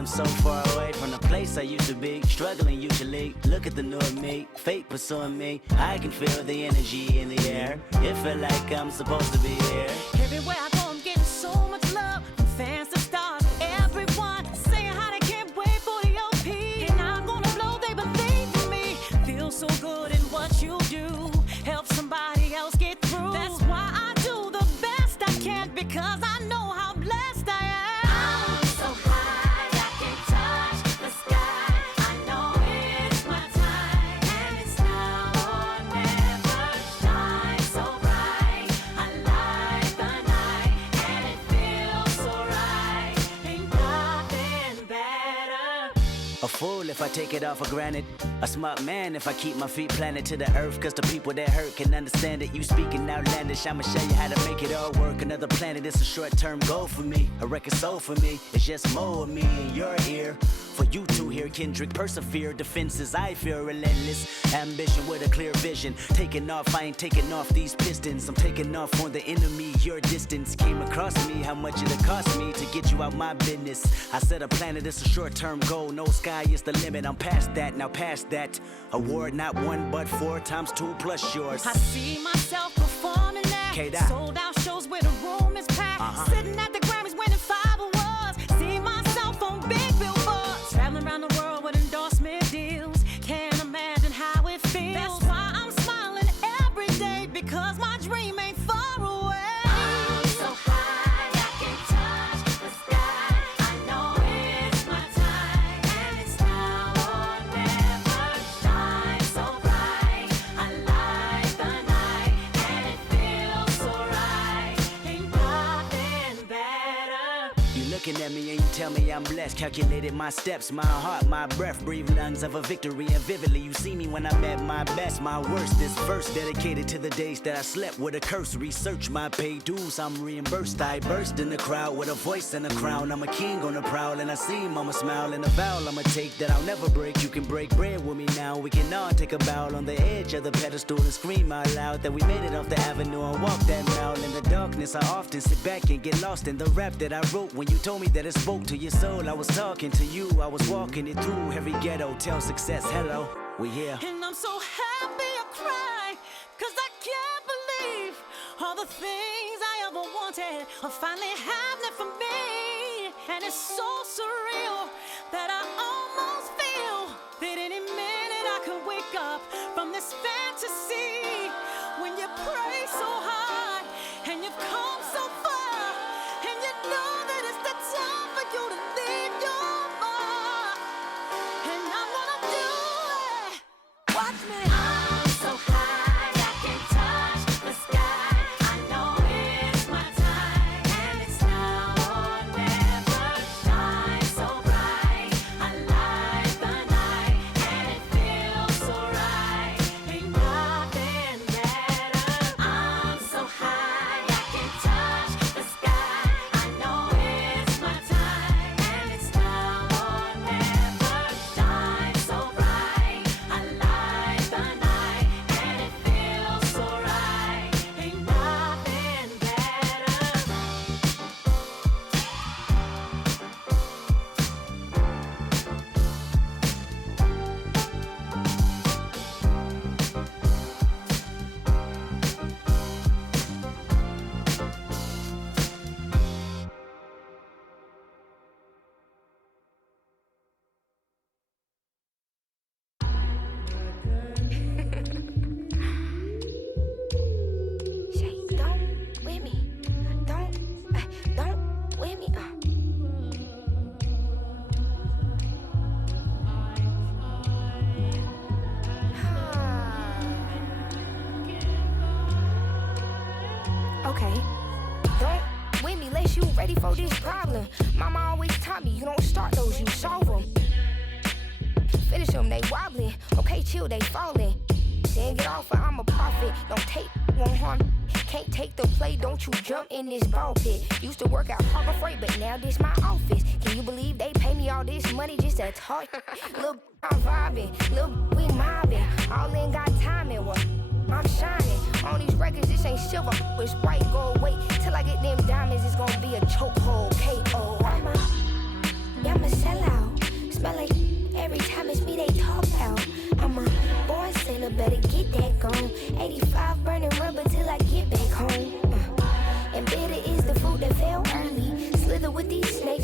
I'm so far away from the place I used to be. Struggling usually, look at the new me. Fate pursuing me, I can feel the energy in the air. It feel like I'm supposed to be here. Everywhere I go, I'm getting so much love from fans to stars. Everyone saying how they can't wait for the OP. And I'm gonna blow, they believe in me. Feel so good in what you do. Help somebody else get through. That's why I do the best I can, because I know how blessed I am. I'm so high, I can touch the sky. I know it's my time, and it's now or never. Shine so bright, I light the night, and it feels so right. Ain't nothing better. A fool if I take it all for granted. A smart man if I keep my feet planted to the earth. Cause the people that hurt can understand it. You speaking outlandish, I'ma show you how to make it all work. Another planet, it's a short-term goal for me. A record soul for me, it's just more of me in your ear. For you to hear Kendrick persevere. Defenses, I feel relentless. Ambition with a clear vision. Taking off, I ain't taking off these pistons. I'm taking off on the enemy. Your distance came across me. How much it'll cost me to get you out my business. I said a planet, it's a short-term goal. No sky is the limit. I'm past that, now past that. Award not 1 but 4 times 2 plus yours. I see myself performing now. K-Dot. Sold out shows where the room is packed. Sitting at the Grammys winning 5 awards. See myself on big billboards. Traveling around the world with endorsement deals. Can't imagine how it feels. That's why I'm smiling every day, because my dream ain't far away. I'm so high, I can touch the sky. I know it's my time, and it's now or never. Shine so bright, I light the night, and it feels so right. Ain't nothing better. You looking at me and you tell me I'm blessed. Calculated my steps, my heart, my breath. Breathe lungs of a victory, and vividly you see me when I'm at my best, my worst. This verse dedicated to the days that I slept with a curse. Research my paid dues, I'm reimbursed. I burst in the crowd with a voice and a crown. I'm a king on the prowl, and I see mama smile. And a vow I'ma take that I'll never break. You can break bread with me now. We can all take a bow on the edge of the pedestal and scream out loud that we made it off the avenue and walk that mile. In the darkness, I often sit back and get lost in the rap that I wrote. When you told me that it spoke to your soul, I was talking to you. I was walking it through every ghetto. Tell success hello, we here. And I'm so happy I cry, cause I can't believe all the things I ever wanted are finally happening for me. And it's so surreal that I almost feel that any minute I could wake up from this fantasy. When you pray so hard and you've come so far, and you know that it's the time for you to leave your mark. And I'm gonna do it. Watch me. I'm so high, I can touch the sky. I know it's my time, and it's now or never. Shine so bright, I light the night, and it feels so right. Ain't nothing better. I'm so high, I can touch the sky. I know it's my time, and it's now or never. Shine so bright, I light the night, and it feels so right. Ain't nothing better. Shay, don't with me. Don't with me. Okay. Don't with me unless you ready for this problem. Mama always taught me you don't start those, you solve them. Finish them, they wobbling. Okay, chill, they falling. Then get off, I'm a prophet. Don't take, won't harm. Can't take the play, don't you jump in this ball pit. Used to work out Harbor Freight, but now this my office. Can you believe they pay me all this money just to talk? Lil' I'm vibing, lil' we mobbing. All in got timing, what? I'm shining. On these records, this ain't silver, it's white gold. Wait till I get them diamonds, it's gonna be a chokehold. K.O. I'm a sellout.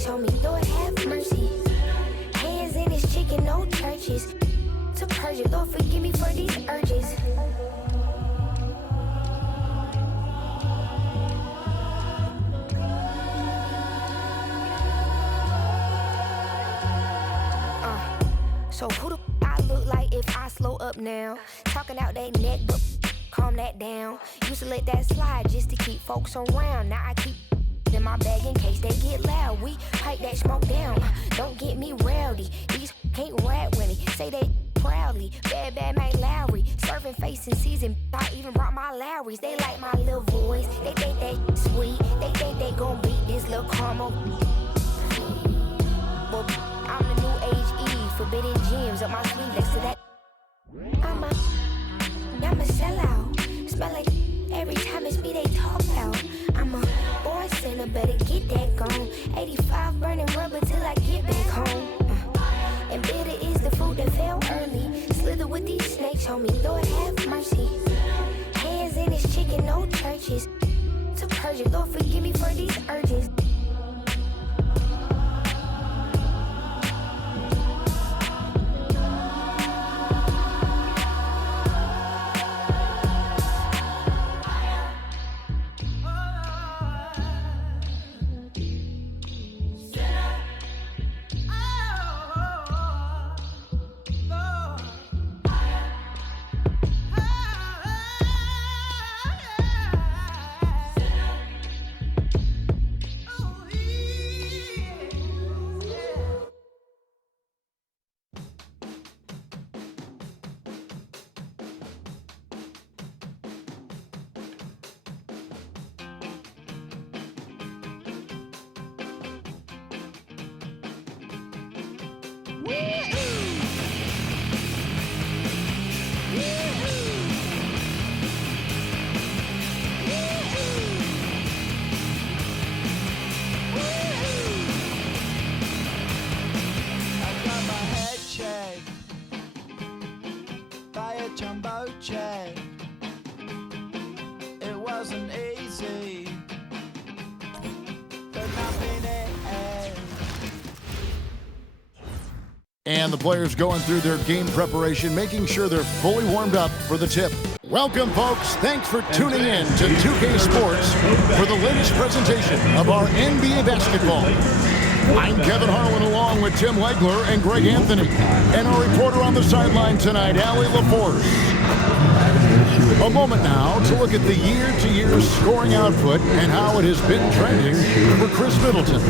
on me, Lord have mercy. Hands in his chicken, no churches. To purge it, Lord forgive me for these urges. So who the I look like if I slow up now? Talking out that neck, but calm that down. Used to let that slide just to keep folks around. Now I keep in my bag in case they get loud. We pipe that smoke down. Don't get me rowdy. These can't rap with me. Say they proudly. Bad Mike Lowry. Serving face in season. I even brought my Lowrys. They like my little voice. They think they sweet. They think they gon' beat this little caramel. Well, I'm the new age Eve. Forbidden gems up my sleeve next to that. I'm a sellout. Smell like every time it's me they talk out. I'm a boy sinner, better get that gone. 85 burning rubber till I get back home. And bitter is the fruit that fell early. Slither with these snakes on me, Lord have mercy. Hands in his chicken, no churches. To purge it, Lord forgive me for these urges. It wasn't easy, but nothing is. And the players going through their game preparation, making sure they're fully warmed up for the tip. Welcome, folks. Thanks for tuning in to 2K Sports for the latest presentation of our NBA basketball. I'm Kevin Harlan along with Tim Legler and Greg Anthony. And our reporter on the sideline tonight, Allie LaForce. A moment now to look at the year-to-year scoring output and how it has been trending for Chris Middleton.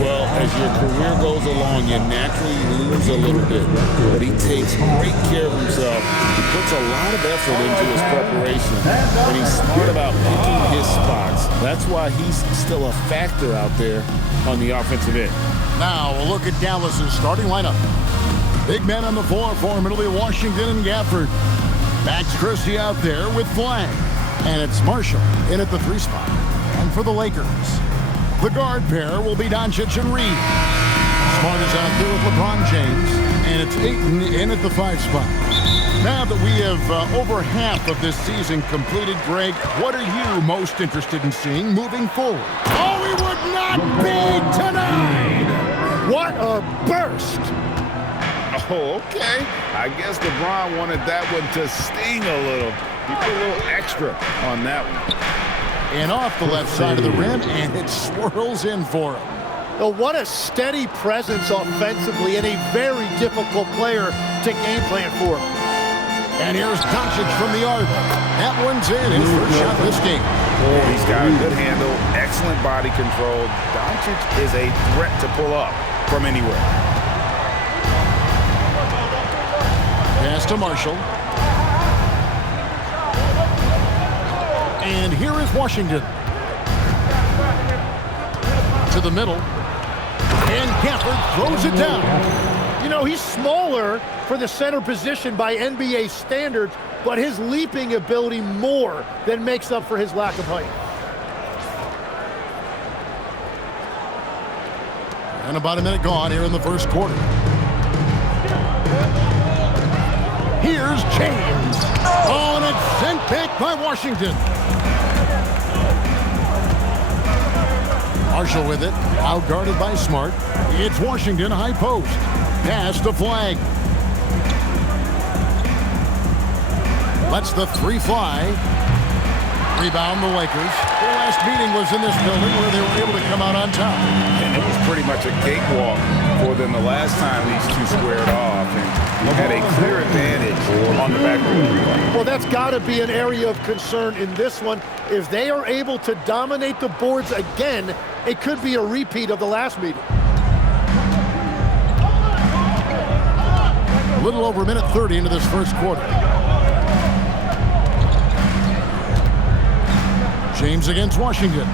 Well, as your career goes along, you naturally lose a little bit. But he takes great care of himself. He puts a lot of effort into his preparation. And he's smart about picking his spots. That's why he's still a factor out there on the offensive end. Now, a look at Dallas's starting lineup. Big men on the floor for him. It'll be Washington and Gafford. Max Christie out there with Flag. And it's Marshall in at the 3 spot. And for the Lakers, the guard pair will be Doncic and Reed. Smart is out there with LeBron James. And it's Ayton in at the 5 spot. Now that we have over half of this season completed, Greg, what are you most interested in seeing moving forward? Oh, he would not be tonight! What a burst! Oh, okay. I guess LeBron wanted that one to sting a little. He put a little extra on that one. And off the left side of the rim, and it swirls in for him. Oh, what a steady presence offensively and a very difficult player to game plan for. And here's Doncic from the arc. That one's in, his first shot this game. Oh, he's got a good handle, excellent body control. Doncic is a threat to pull up from anywhere. Pass to Marshall. And here is Washington. To the middle. And Gafford throws it down. You know, he's smaller for the center position by NBA standards, but his leaping ability more than makes up for his lack of height. And about a minute gone here in the first quarter. Here's James. Oh, and it's sent back by Washington. Marshall with it, outguarded by Smart. It's Washington high post. Pass to Flag. Lets the three fly. Rebound the Lakers. Their last meeting was in this building where they were able to come out on top. And it was pretty much a cakewalk for them the last time these two squared off. And you had a clear advantage on the backcourt. Well, that's got to be an area of concern in this one. If they are able to dominate the boards again, it could be a repeat of the last meeting. A little over a minute 30 into this first quarter. James against Washington.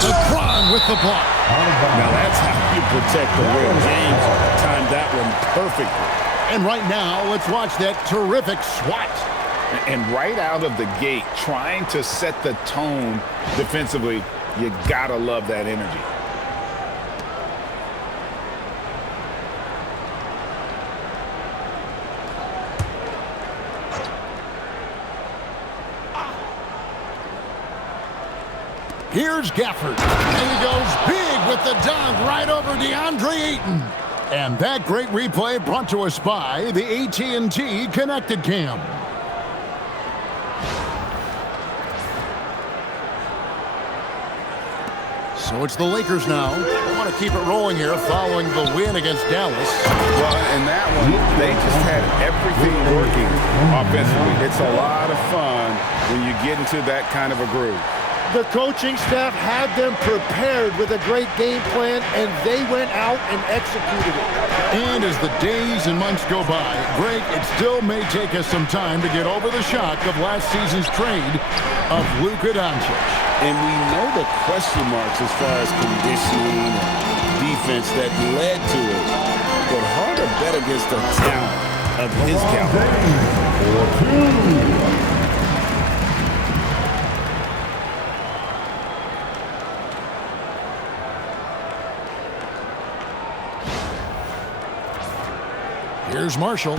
LeBron with the block. Now that's how you protect the rim. James timed that one perfectly. And right now, let's watch that terrific swat. And right out of the gate, trying to set the tone defensively, you gotta love that energy. Here's Gafford. And he goes big with the dunk right over DeAndre Ayton. And that great replay brought to us by the AT&T Connected Cam. So it's the Lakers now. They want to keep it rolling here following the win against Dallas. Well, in that one, they just had everything working offensively. It's a lot of fun when you get into that kind of a groove. The coaching staff had them prepared with a great game plan, and they went out and executed it. And as the days and months go by, Greg, it still may take us some time to get over the shock of last season's trade of Luka Doncic. And we know the question marks as far as conditioning and defense that led to it. But hard to bet against the talent of his caliber. Here's Marshall.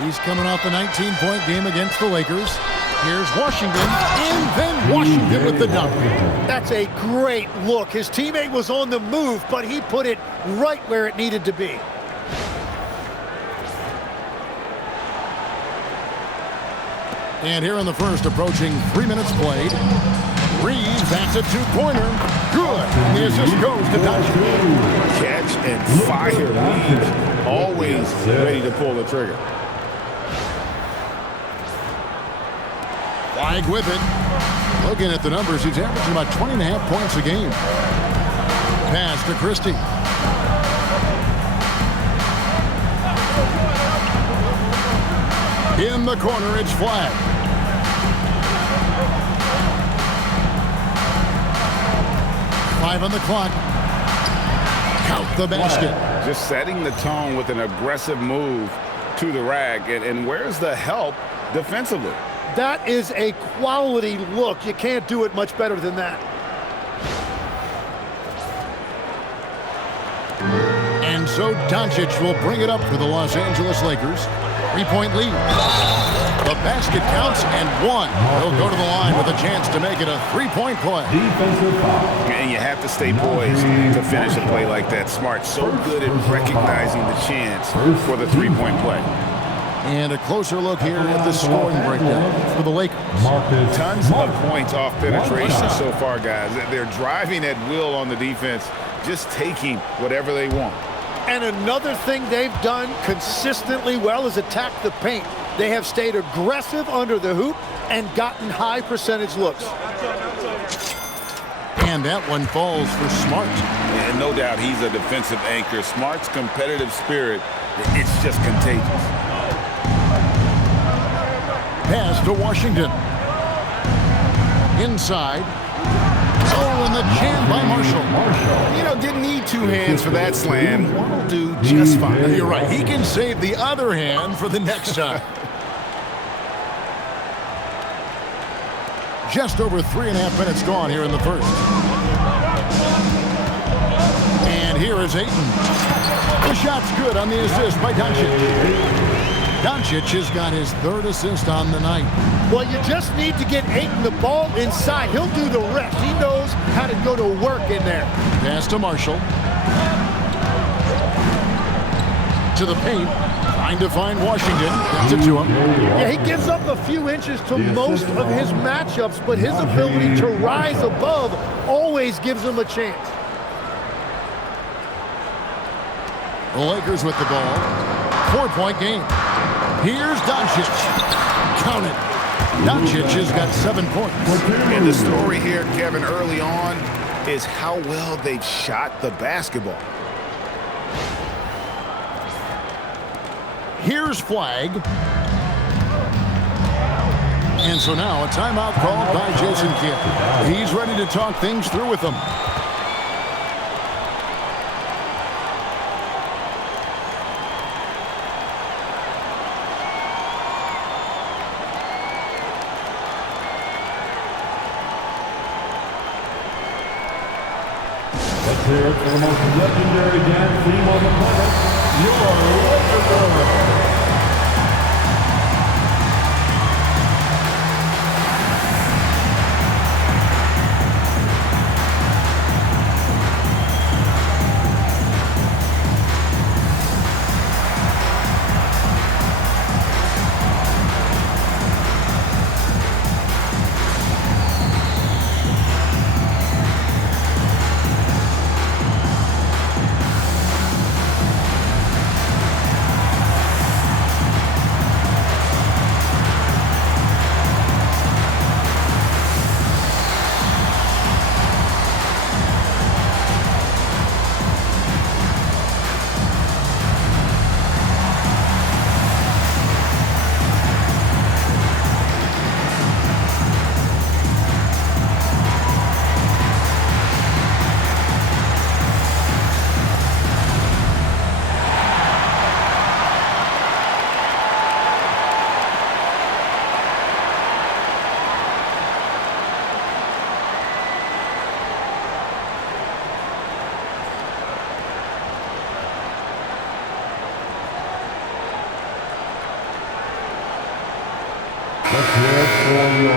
He's coming off a 19-point game against the Lakers. Here's Washington, and then Washington with the dunk. That's a great look. His teammate was on the move, but he put it right where it needed to be. And here in the first, approaching 3 minutes played. Reeves, that's a two-pointer. Good. And the assist goes to Doncic. Catch and fire. Reeves always ready to pull the trigger. Flag with it. Looking at the numbers, he's averaging about 20.5 points a game. Pass to Christie. In the corner, it's Flag. Five on the clock. Count the basket. Just setting the tone with an aggressive move to the rack. And where's the help defensively? That is a quality look. You can't do it much better than that. And so Doncic will bring it up for the Los Angeles Lakers. 3-point lead. The basket counts and one. He'll go to the line with a chance to make it a three-point play. And you have to stay poised to finish a play like that. Smart, so good at recognizing the chance for the three-point play. And a closer look here at the scoring breakdown for the Lakers. Tons of points off penetration so far, guys. They're driving at will on the defense, just taking whatever they want. And another thing they've done consistently well is attack the paint. They have stayed aggressive under the hoop and gotten high percentage looks. And that one falls for Smart. And no doubt he's a defensive anchor. Smart's competitive spirit, it's just contagious. Pass to Washington. Inside. Oh, and the jam by Marshall. You know, didn't need two hands for that slam. One will do just fine. You're right. He can save the other hand for the next time. Just over 3.5 minutes gone here in the first. And here is Ayton. The shot's good on the assist by Doncic. Doncic has got his third assist on the night. Well, you just need to get Ayton the ball inside. He'll do the rest. He knows how to go to work in there. Pass to Marshall. To the paint. Trying to find Washington. Gets it to him. Yeah, he gives up a few inches to most of his matchups, but his ability to rise above always gives him a chance. The Lakers with the ball. 4-point game. Here's Doncic. Count it. Doncic has got 7 points. And the story here, Kevin, early on is how well they've shot the basketball. Here's flag. And so now a timeout called by Jason Kidd. He's ready to talk things through with them. Let's hear it for the most legendary dance team on the planet, your Lakers.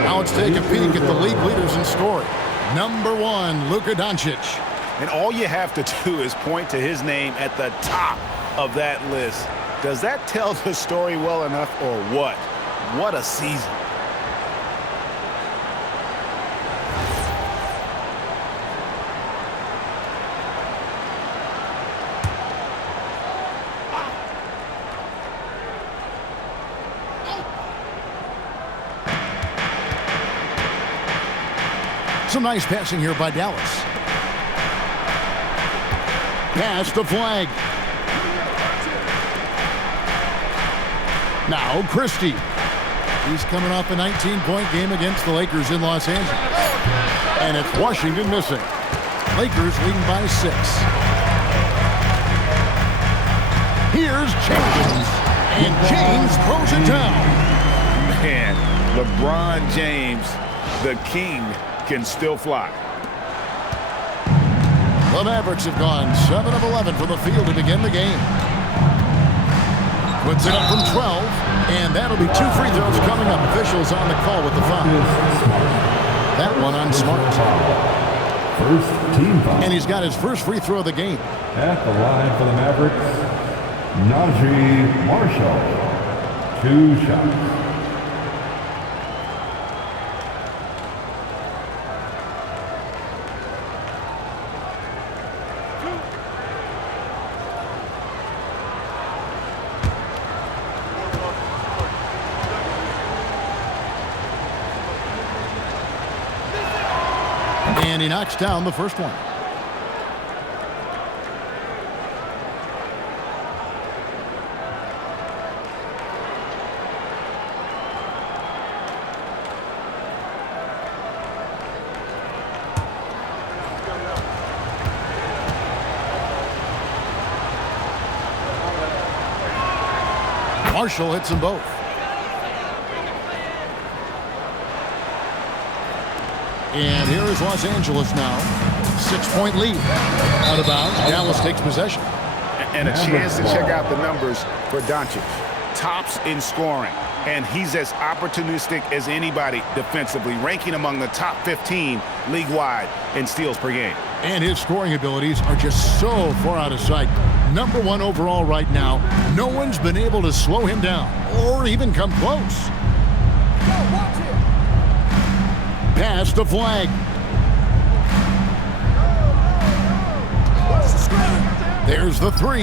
Now let's take a peek at the league leaders in scoring. Number 1, Luka Doncic. And all you have to do is point to his name at the top of that list. Does that tell the story well enough or what? What a season. Some nice passing here by Dallas. Pass the flag. Now Christie. He's coming off a 19-point game against the Lakers in Los Angeles. And it's Washington missing. Lakers leading by 6. Here's James. And James throws it down. Man, LeBron James, the king, can still fly. The Mavericks have gone 7 of 11 from the field to begin the game. Puts it up from 12, and that'll be 2 free throws coming up. Officials on the call with the foul. That one on Smart. First team foul. And he's got his first free throw of the game. At the line for the Mavericks, Najee Marshall. 2 shots. And he knocks down the first one. Marshall hits them both. And here is Los Angeles now. 6-point lead. Out of bounds. Dallas takes possession. And a chance to check out the numbers for Doncic. tops in scoring, and he's as opportunistic as anybody defensively, ranking among the top 15 league-wide in steals per game. And his scoring abilities are just so far out of sight. Number 1 overall right now. No one's been able to slow him down or even come close. Pass the flag. There's the 3.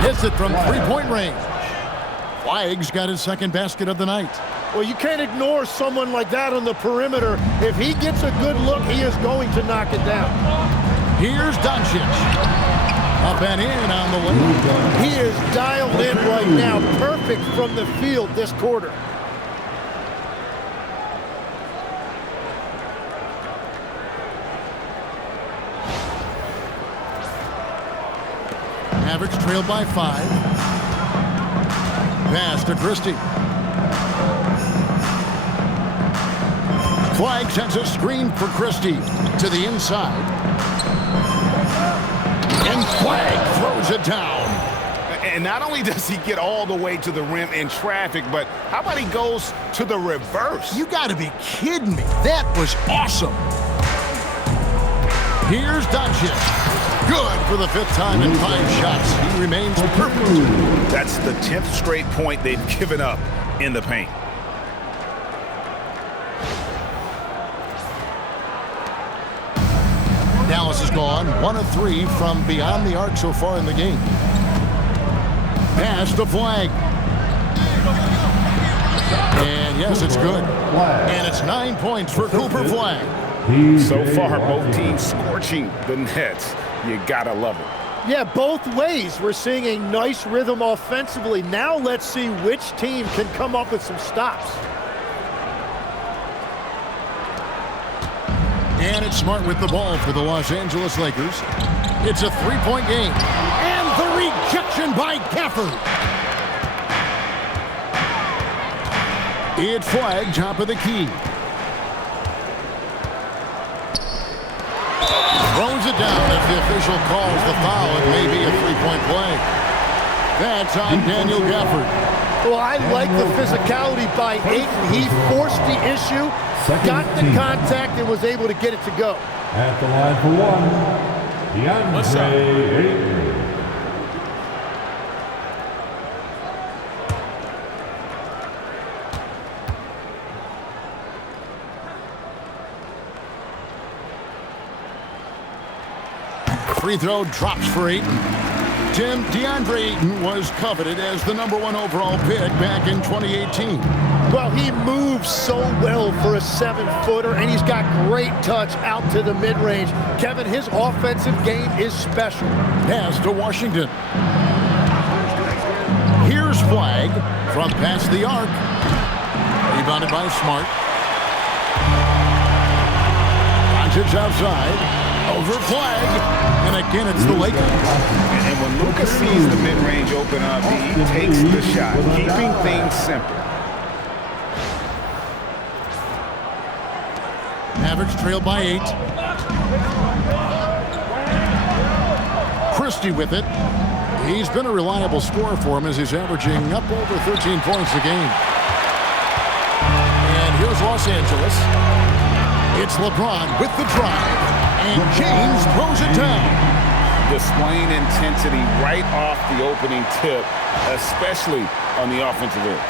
Hits it from three-point range. Flag's got his second basket of the night. Well, you can't ignore someone like that on the perimeter. If he gets a good look, he is going to knock it down. Here's Doncic. Up and in on the lane. He is dialed in right now. Perfect from the field this quarter. Mavericks trailed by 5. Pass to Christie. Flag sends a screen for Christie to the inside. And Flag throws it down. And not only does he get all the way to the rim in traffic, but how about he goes to the reverse? You got to be kidding me. That was awesome. Here's Doncic. Good for the 5th time in 5 shots. He remains perfect. That's the 10th straight point they've given up in the paint. Dallas is gone 1 of 3 from beyond the arc so far in the game. Pass the Flag. And yes, it's good. And it's 9 points for Cooper Flag. So far, both teams scorching the Nets. You gotta love it. Yeah, both ways. We're seeing a nice rhythm offensively. Now let's see which team can come up with some stops. And it's Smart with the ball for the Los Angeles Lakers. It's a 3-point game. And the rejection by Gafford. It's Flag, top of the key. Throws it down. If the official calls the foul, it may be a 3-point play. That's on Daniel Gafford. Well, I like the physicality by Ayton. He forced the issue, got the contact, and was able to get it to go. At the line for 1, DeAndre Ayton. Free throw drops for Ayton. Tim, DeAndre Ayton was coveted as the number 1 overall pick back in 2018. Well, he moves so well for a 7-footer, and he's got great touch out to the mid-range. Kevin, his offensive game is special. Pass to Washington. Here's Flag from past the arc. Rebounded by Smart. Doncic outside. Over Flag. And again, it's the Lakers. And when Luka sees the mid-range open up, he takes the shot, keeping things simple. Mavericks trail by 8. Christie with it. He's been a reliable scorer for him as he's averaging up over 13 points a game. And here's Los Angeles. It's LeBron with the drive. And James throws it down. Displaying intensity right off the opening tip, especially on the offensive end.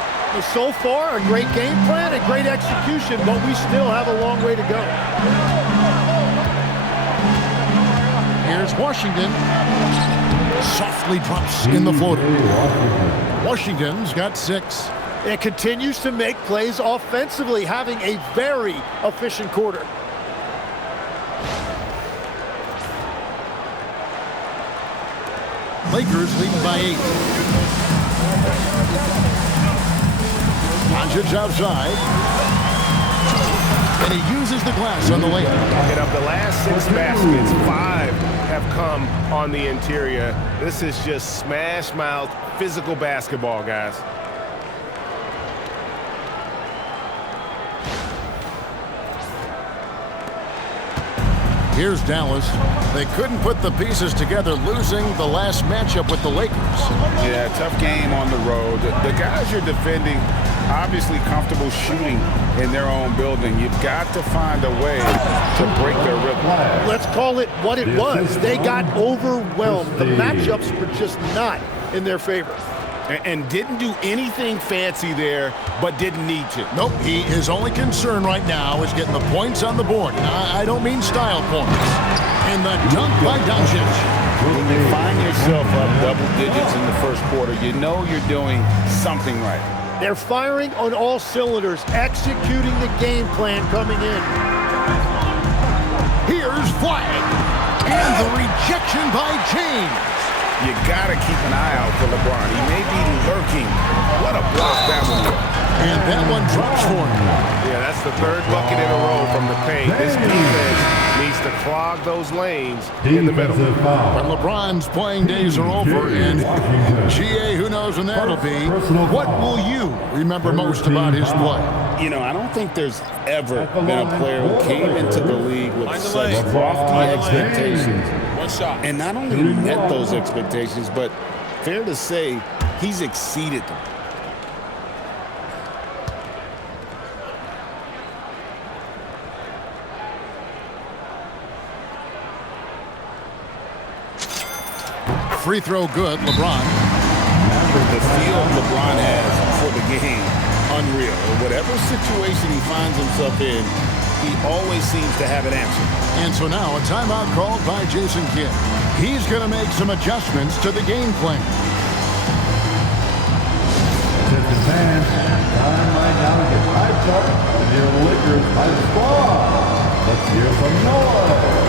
So far, a great game plan, a great execution, but we still have a long way to go. Here's Washington. Softly drops in the floater. Washington's got 6. It continues to make plays offensively, having a very efficient quarter. Lakers leading by 8. Doncic outside. And he uses the glass on the layup. And of the last 6 baskets, 5 have come on the interior. This is just smash mouth, physical basketball, guys. Here's Dallas. They couldn't put the pieces together, losing the last matchup with the Lakers. Yeah, tough game on the road. The guys you're defending, obviously comfortable shooting in their own building. You've got to find a way to break their rhythm. Let's call it what it was. They got overwhelmed. The matchups were just not in their favor. And didn't do anything fancy there, but didn't need to. Nope, his only concern right now is getting the points on the board. And I don't mean style points. And the dunk by Doncic. When you find yourself up double digits in the first quarter, you know you're doing something right. They're firing on all cylinders, executing the game plan coming in. Here's Flag. And the rejection by James. You got to keep an eye out for LeBron. He may be lurking. What a block that one was. And that one drops for him. Yeah, that's the third bucket in a row from the paint. This defense needs to clog those lanes in the middle. But LeBron's playing days are over, and GA, who knows when that'll be. What will you remember most about his play? You know, I don't think there's ever been a player who came into the league with such lofty expectations. And not only met those expectations, but fair to say, he's exceeded them. Free throw good, LeBron. The feel LeBron has for the game, unreal. Whatever situation he finds himself in, he always seems to have an answer. And so now a timeout called by Jason Kidd. He's going to make some adjustments to the game plan. Attention fans, time right now to get hyped up to hear the Lakers by the squad. Let's hear some noise.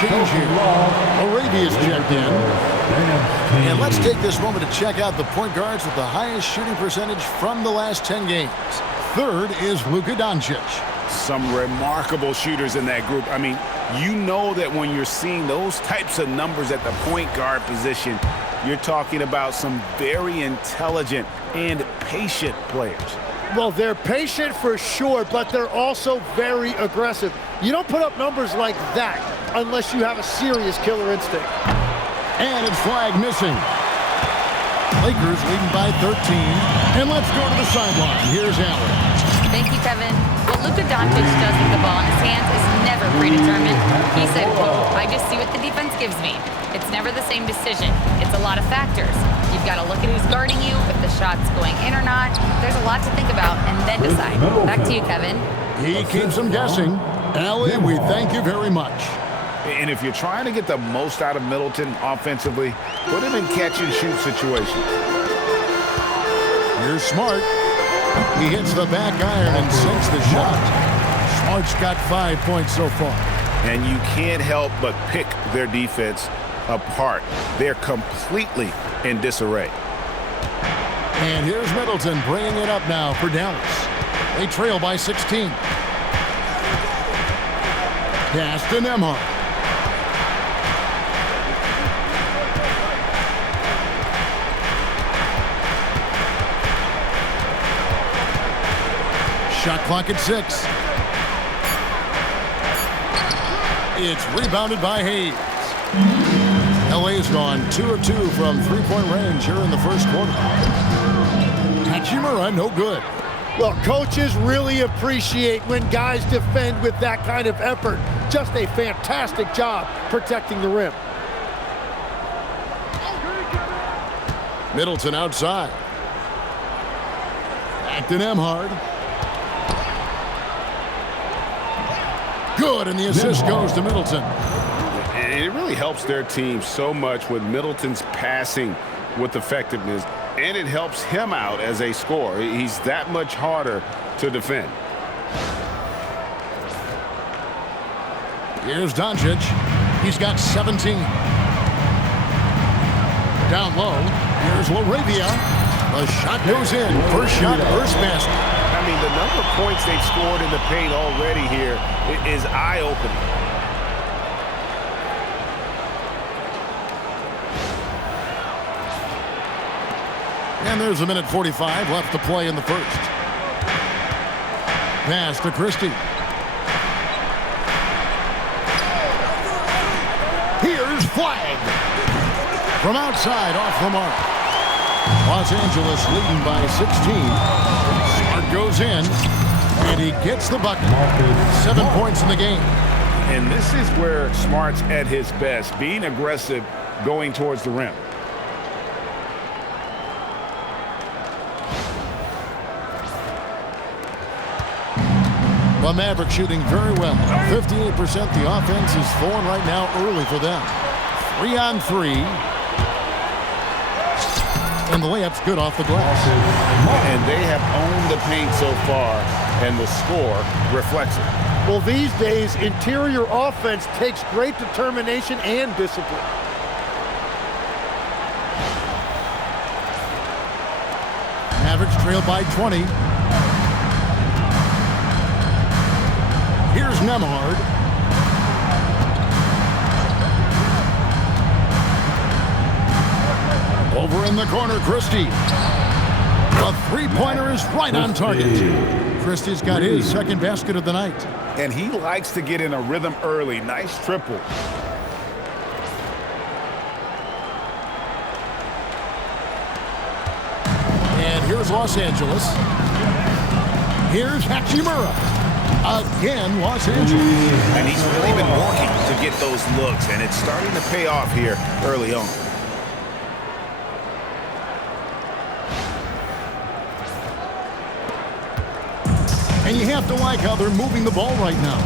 Change here. Arabia's checked in. And let's take this moment to check out the point guards with the highest shooting percentage from the last 10 games. Third is Luka Doncic. Some remarkable shooters in that group. I mean, you know that when you're seeing those types of numbers at the point guard position, you're talking about some very intelligent and patient players. Well, they're patient for sure, but they're also very aggressive. You don't put up numbers like that unless you have a serious killer instinct. And it's Flag missing. Lakers leading by 13. And let's go to the sideline. Here's Allen. Thank you, Kevin. What Luka Doncic does with the ball in his hands is never predetermined. He said, quote, "I just see what the defense gives me." It's never the same decision. It's a lot of factors. You've got to look at who's guarding you, if the shot's going in or not. There's a lot to think about and then decide. Back to you, Kevin. He keeps them guessing. Allie, we thank you very much. And if you're trying to get the most out of Middleton offensively, put him in catch-and-shoot situations. Here's Smart. He hits the back iron and sinks the shot. Smart's got 5 points so far. And you can't help but pick their defense apart. They're completely in disarray. And here's Middleton bringing it up now for Dallas. They trail by 16. Pass to Nembhard. Shot clock at 6. It's rebounded by Hayes. LA's gone 2 of 2 from three-point range here in the first quarter. Hachimura, no good. Well, coaches really appreciate when guys defend with that kind of effort. Just a fantastic job protecting the rim. Middleton outside. Back to Nemhard. Good, and the assist goes to Middleton. And it really helps their team so much with Middleton's passing with effectiveness, and it helps him out as a scorer. He's that much harder to defend. Here's Doncic. He's got 17. Down low. Here's LaRavia. The shot goes in. First shot, first basket. I mean, the number of points they've scored in the paint already here is eye-opening. And there's a minute 45 left to play in the first. Pass to Christie. Here's Flag. From outside, off the mark. Los Angeles leading by 16. Smart goes in, and he gets the bucket. 7 points in the game. And this is where Smart's at his best, being aggressive, going towards the rim. The Mavericks shooting very well. 58%. The offense is flowing right now early for them. 3 on 3. And the layup's good off the glass. And they have owned the paint so far, and the score reflects it. Well, these days, interior offense takes great determination and discipline. Mavericks trail by 20. Here's Nemhard. Over in the corner, Christie. The three-pointer is right on target. Christie's got his second basket of the night. And he likes to get in a rhythm early. Nice triple. And here's Los Angeles. Here's Hachimura. Again, Los Angeles. And he's really been working to get those looks, and it's starting to pay off here early on. And you have to like how they're moving the ball right now.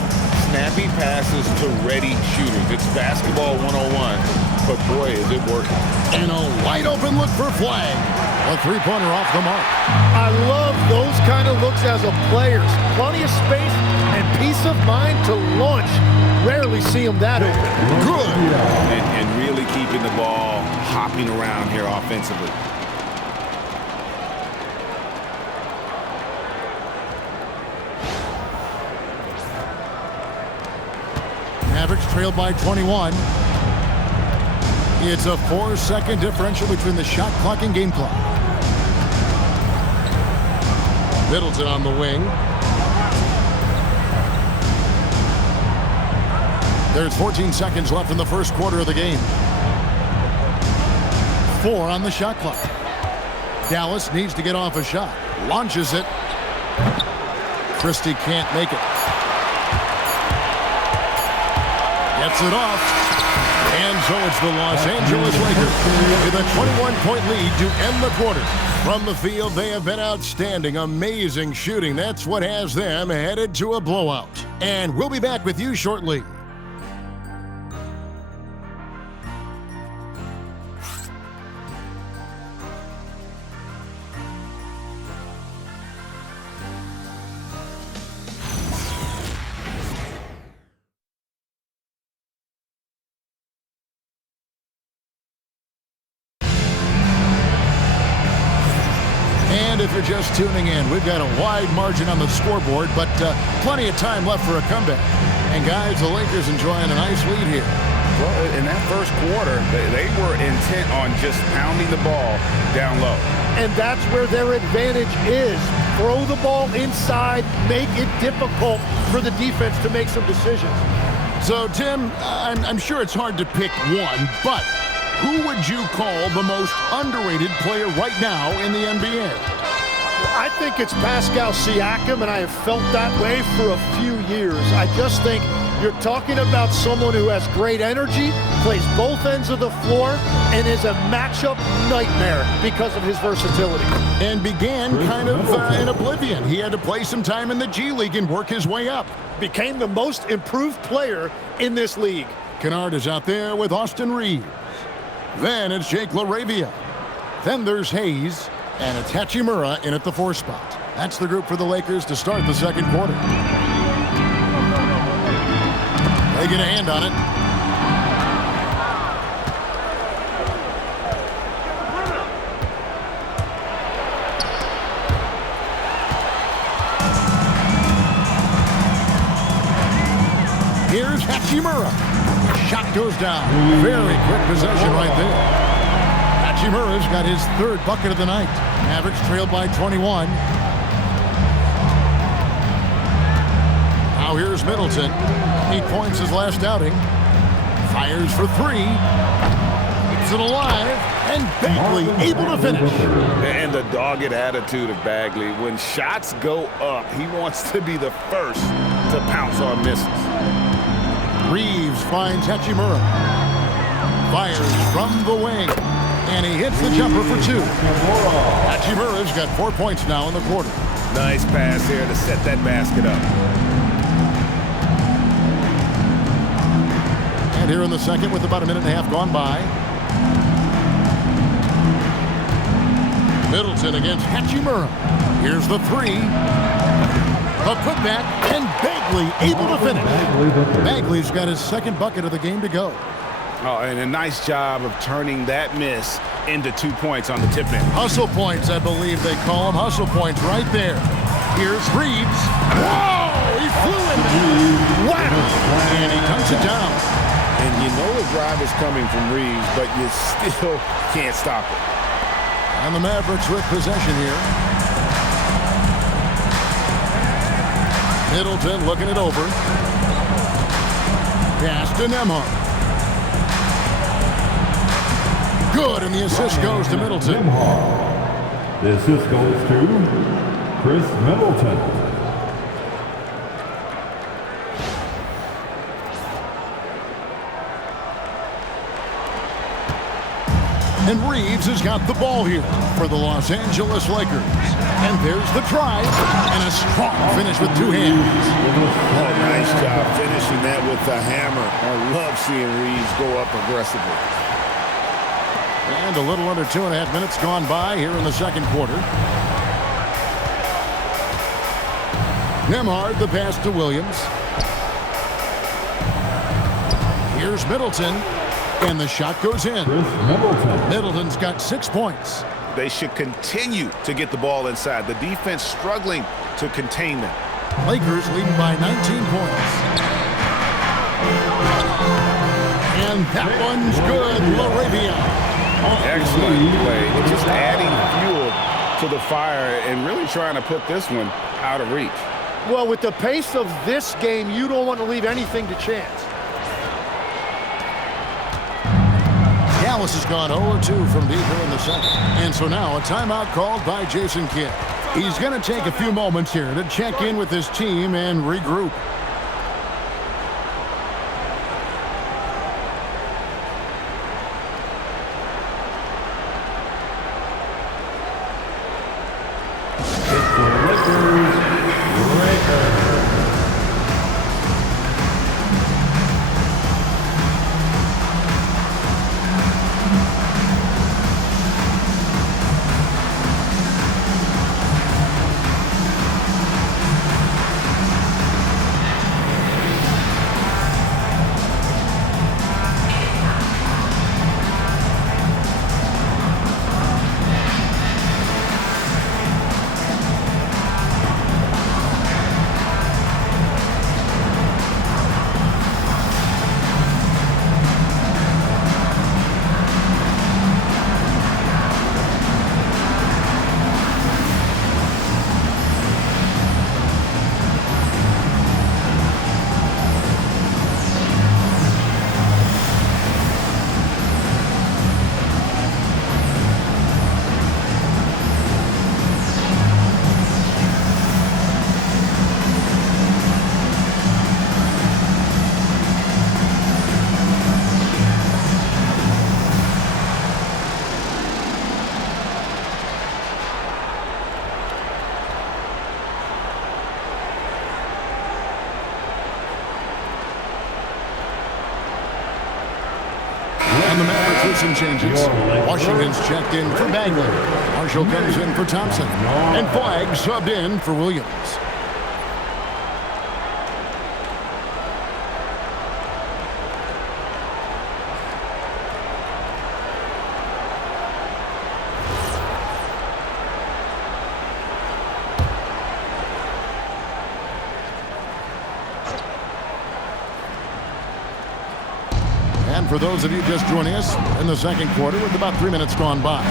Snappy passes to ready shooters. It's basketball 101, but boy, is it working. And a wide open look for Flag. A three-pointer off the mark. I love those kind of looks as a player. Plenty of space and peace of mind to launch. Rarely see him that open. Good. And really keeping the ball hopping around here offensively. Mavericks trail by 21. It's a 4-second differential between the shot clock and game clock. Middleton on the wing. There's 14 seconds left in the first quarter of the game. 4 on the shot clock. Dallas needs to get off a shot. Launches it. Christie can't make it. Gets it off. And so it's the Los Angeles Lakers with a 21-point lead to end the quarter. From the field, they have been outstanding. Amazing shooting. That's what has them headed to a blowout. And we'll be back with you shortly. And if you're just tuning in, we've got a wide margin on the scoreboard, but plenty of time left for a comeback. And guys, the Lakers enjoying a nice lead here. Well, in that first quarter, they were intent on just pounding the ball down low. And that's where their advantage is. Throw the ball inside, make it difficult for the defense to make some decisions. So, Tim, I'm sure it's hard to pick one, but who would you call the most underrated player right now in the NBA? I think it's Pascal Siakam, and I have felt that way for a few years. I just think you're talking about someone who has great energy, plays both ends of the floor, and is a matchup nightmare because of his versatility. And began kind of in oblivion. He had to play some time in the G League and work his way up. Became the most improved player in this league. Kennard is out there with Austin Reeves. Then it's Jake LaRavia. Then there's Hayes. And it's Hachimura in at the 4 spot. That's the group for the Lakers to start the second quarter. They get a hand on it. Here's Hachimura. Shot goes down. Very quick possession right there. Hachimura's got his 3rd bucket of the night. Mavericks trailed by 21. Now here's Middleton. 8 points his last outing. Fires for 3. Keeps it alive. And Bagley able to finish. And the dogged attitude of Bagley. When shots go up, he wants to be the first to pounce on misses. Reeves finds Hachimura. Fires from the wing. And he hits the jumper for 2. Hachimura's got 4 points now in the quarter. Nice pass here to set that basket up. And here in the second with about a minute and a half gone by. Middleton against Hachimura. Here's the 3. A putback, and Bagley able to finish. Bagley's got his 2nd bucket of the game to go. Oh, and a nice job of turning that miss into 2 points on the tip-in. Hustle points, I believe they call them. Hustle points right there. Here's Reeves. Whoa! He flew in there. Wow! And he cuts it down. And you know the drive is coming from Reeves, but you still can't stop it. And the Mavericks with possession here. Middleton looking it over. Pass to Nembhard. Good, and the assist goes to Middleton. The assist goes to Chris Middleton. And Reeves has got the ball here for the Los Angeles Lakers. And there's the drive, and a strong finish with 2 hands. Oh, nice job finishing that with the hammer. I love seeing Reeves go up aggressively. And a little under 2.5 minutes gone by here in the second quarter. Nembhard, the pass to Williams. Here's Middleton, and the shot goes in. Chris Middleton. Middleton's got 6 points. They should continue to get the ball inside. The defense struggling to contain them. Lakers leading by 19 points. And that one's good. LaRavia. Excellent play. It's just adding fuel to the fire and really trying to put this one out of reach. Well, with the pace of this game, you don't want to leave anything to chance. Dallas has gone 0-2 from deep here in the second. And so now a timeout called by Jason Kidd. He's going to take a few moments here to check in with his team and regroup. Switching changes. Washington's checked in for Bagley. Marshall comes in for Thompson. And Flagg subbed in for Williams. And for those of you just joining us in the second quarter with about 3 minutes gone by.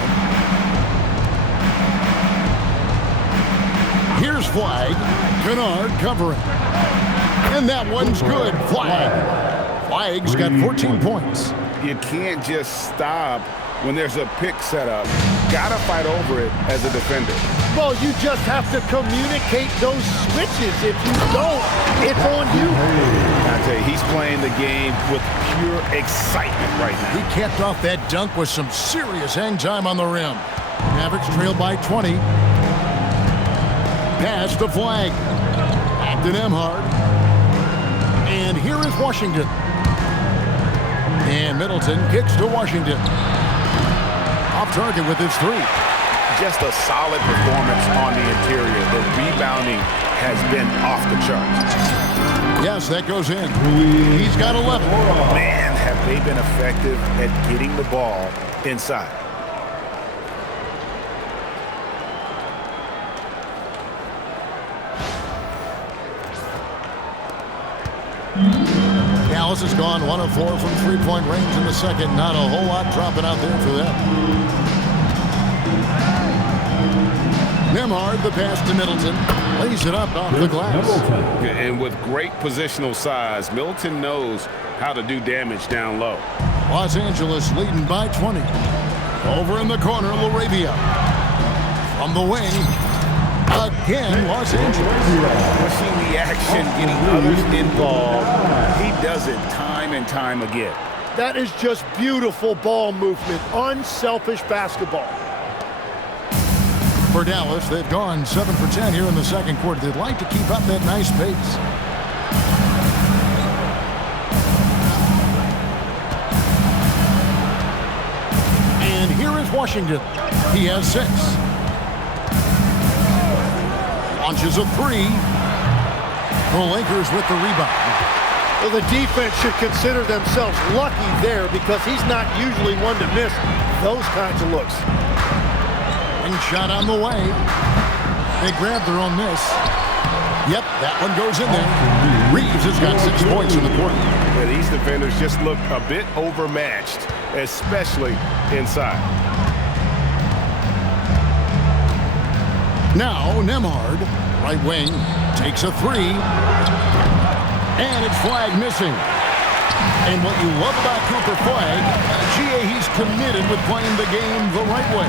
Here's Flagg. Kennard covering. And that one's good. Flagg's got 14 points. You can't just stop when there's a pick set up. Gotta fight over it as a defender. Well, you just have to communicate those switches. If you don't, it's on you. I tell you, he's playing the game with pure excitement right now. He capped off that dunk with some serious hang time on the rim. Mavericks trailed by 20. Pass to Flagg. Back to Nembhard. And here is Washington. And Middleton kicks to Washington. Off target with his three. Just a solid performance on the interior. The rebounding has been off the charts. Yes, that goes in. He's got 11. Man, have they been effective at getting the ball inside. Dallas has gone 1 of 4 from three-point range in the second. Not a whole lot dropping out there for them. Nembhard, the pass to Middleton. Lays it up off the glass. And with great positional size, Middleton knows how to do damage down low. Los Angeles leading by 20. Over in the corner, LaRavia. From the wing. Again, Los Angeles. Pushing the action, getting others involved. He does it time and time again. That is just beautiful ball movement. Unselfish basketball. For Dallas, they've gone 7 for 10 here in the second quarter. They'd like to keep up that nice pace. And here is Washington. He has 6. Launches a 3. The Lakers with the rebound. Well, the defense should consider themselves lucky there because he's not usually one to miss those kinds of looks. And shot on the way. They grab their own miss. Yep, that one goes in there. Reeves has got 6 points in the quarter. Yeah, these defenders just look a bit overmatched, especially inside. Now Nembhard, right wing, takes a 3. And it's Flagg missing. And what you love about Cooper Flagg, he's committed with playing the game the right way.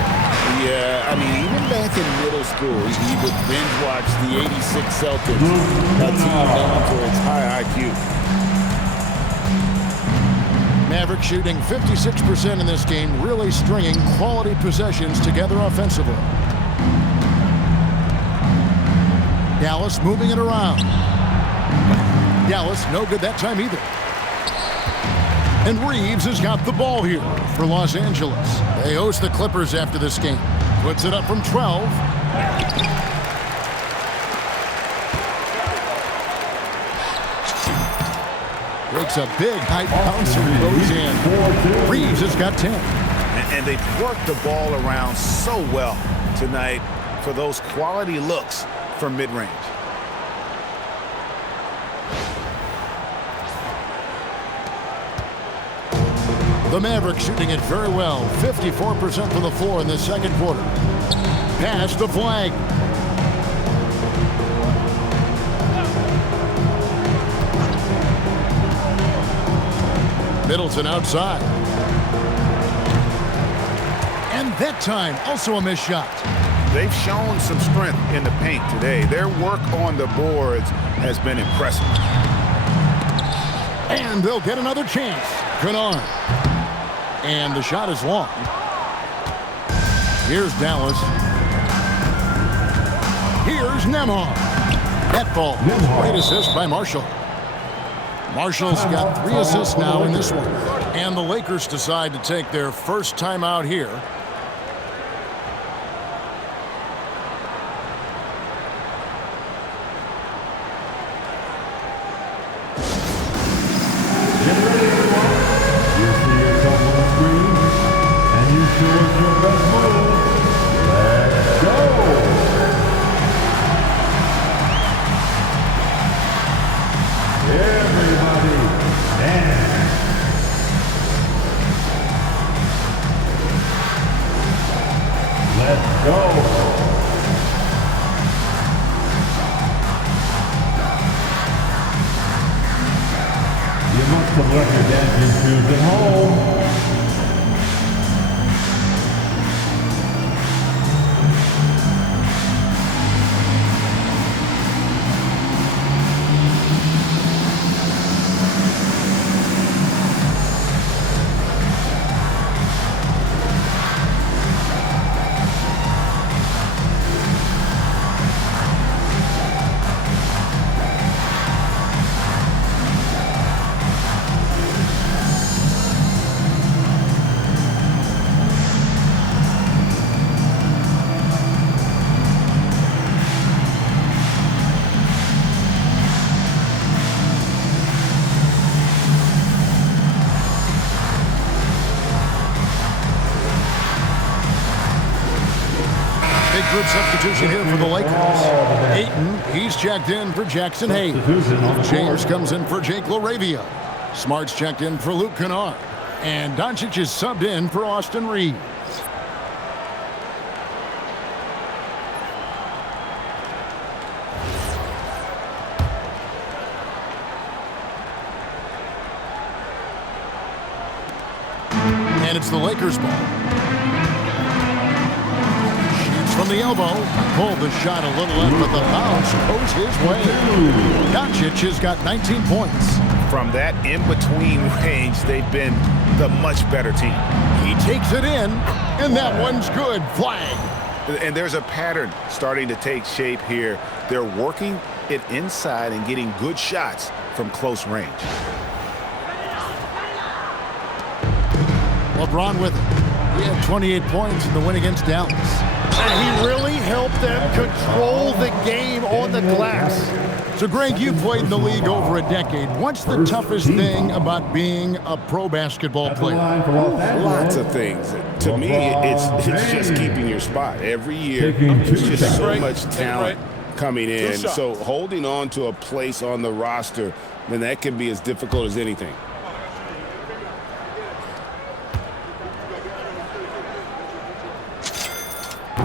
Yeah, I mean, even back in middle school, he would binge watch the 86 Celtics, a team known for its high IQ. Mavericks shooting 56% in this game, really stringing quality possessions together offensively. Dallas moving it around. Dallas no good that time either. And Reeves has got the ball here for Los Angeles. They host the Clippers after this game. Puts it up from 12. Breaks a big high bouncer, goes in. Reeves has got 10. And they've worked the ball around so well tonight for those quality looks from mid-range. The Mavericks shooting it very well. 54% from the floor in the second quarter. Pass to Flagg. Middleton outside. And that time, also a missed shot. They've shown some strength in the paint today. Their work on the boards has been impressive. And they'll get another chance. Kennard. And the shot is long. Here's Dallas. Here's Nembhard. That ball. Great assist by Marshall. Marshall's got 3 assists now in this one. And the Lakers decide to take their first timeout here. Get ready, everyone. You see yourself on the screen, and you show us your best move. Let's go. Everybody dance. Let's go. You must have left your dancing shoes at home. Big group substitution here for the Lakers. Ayton, he's checked in for Jackson Hayes. James comes in for Jake LaRavia. Smart's checked in for Luke Kennard. And Doncic is subbed in for Austin Reeves. And it's the Lakers' ball. Shoots from the elbow. Pulled the shot a little in, but the bounce goes his way. Doncic has got 19 points. From that in-between range, they've been the much better team. He takes it in, and that one's good. Flag. And there's a pattern starting to take shape here. They're working it inside and getting good shots from close range. LeBron with it. He had 28 points in the win against Dallas. And he really helped them control the game on the glass. So, Greg, you played in the league over a decade. What's the toughest thing about being a pro basketball player? Lots of things. To me, it's just keeping your spot. Every year, there's just so much talent coming in. So holding on to a place on the roster, then that can be as difficult as anything.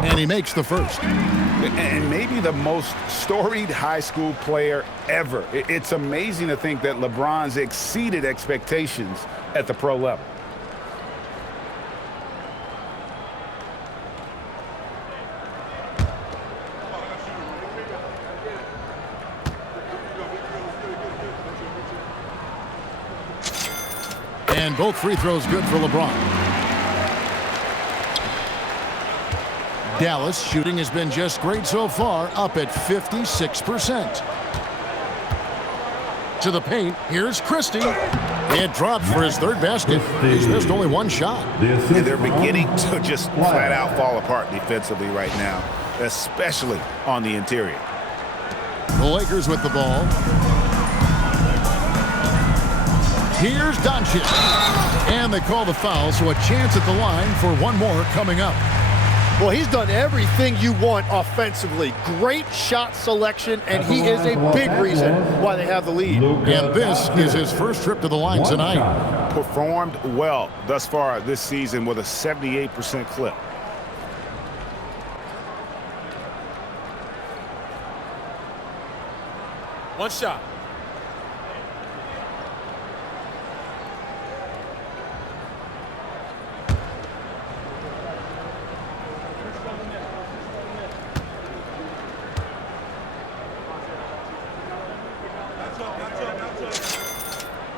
And he makes the first. And maybe the most storied high school player ever. It's amazing to think that LeBron's exceeded expectations at the pro level. And both free throws good for LeBron. Dallas shooting has been just great so far, up at 56%. To the paint, here's Christie. It dropped for his third basket. He's missed only one shot. And they're beginning to just flat out fall apart defensively right now, especially on the interior. The Lakers with the ball. Here's Doncic. And they call the foul, so a chance at the line for one more coming up. Well, he's done everything you want offensively. Great shot selection, and he is a big reason why they have the lead. And this is his first trip to the line tonight. Performed well thus far this season with a 78% clip. One shot.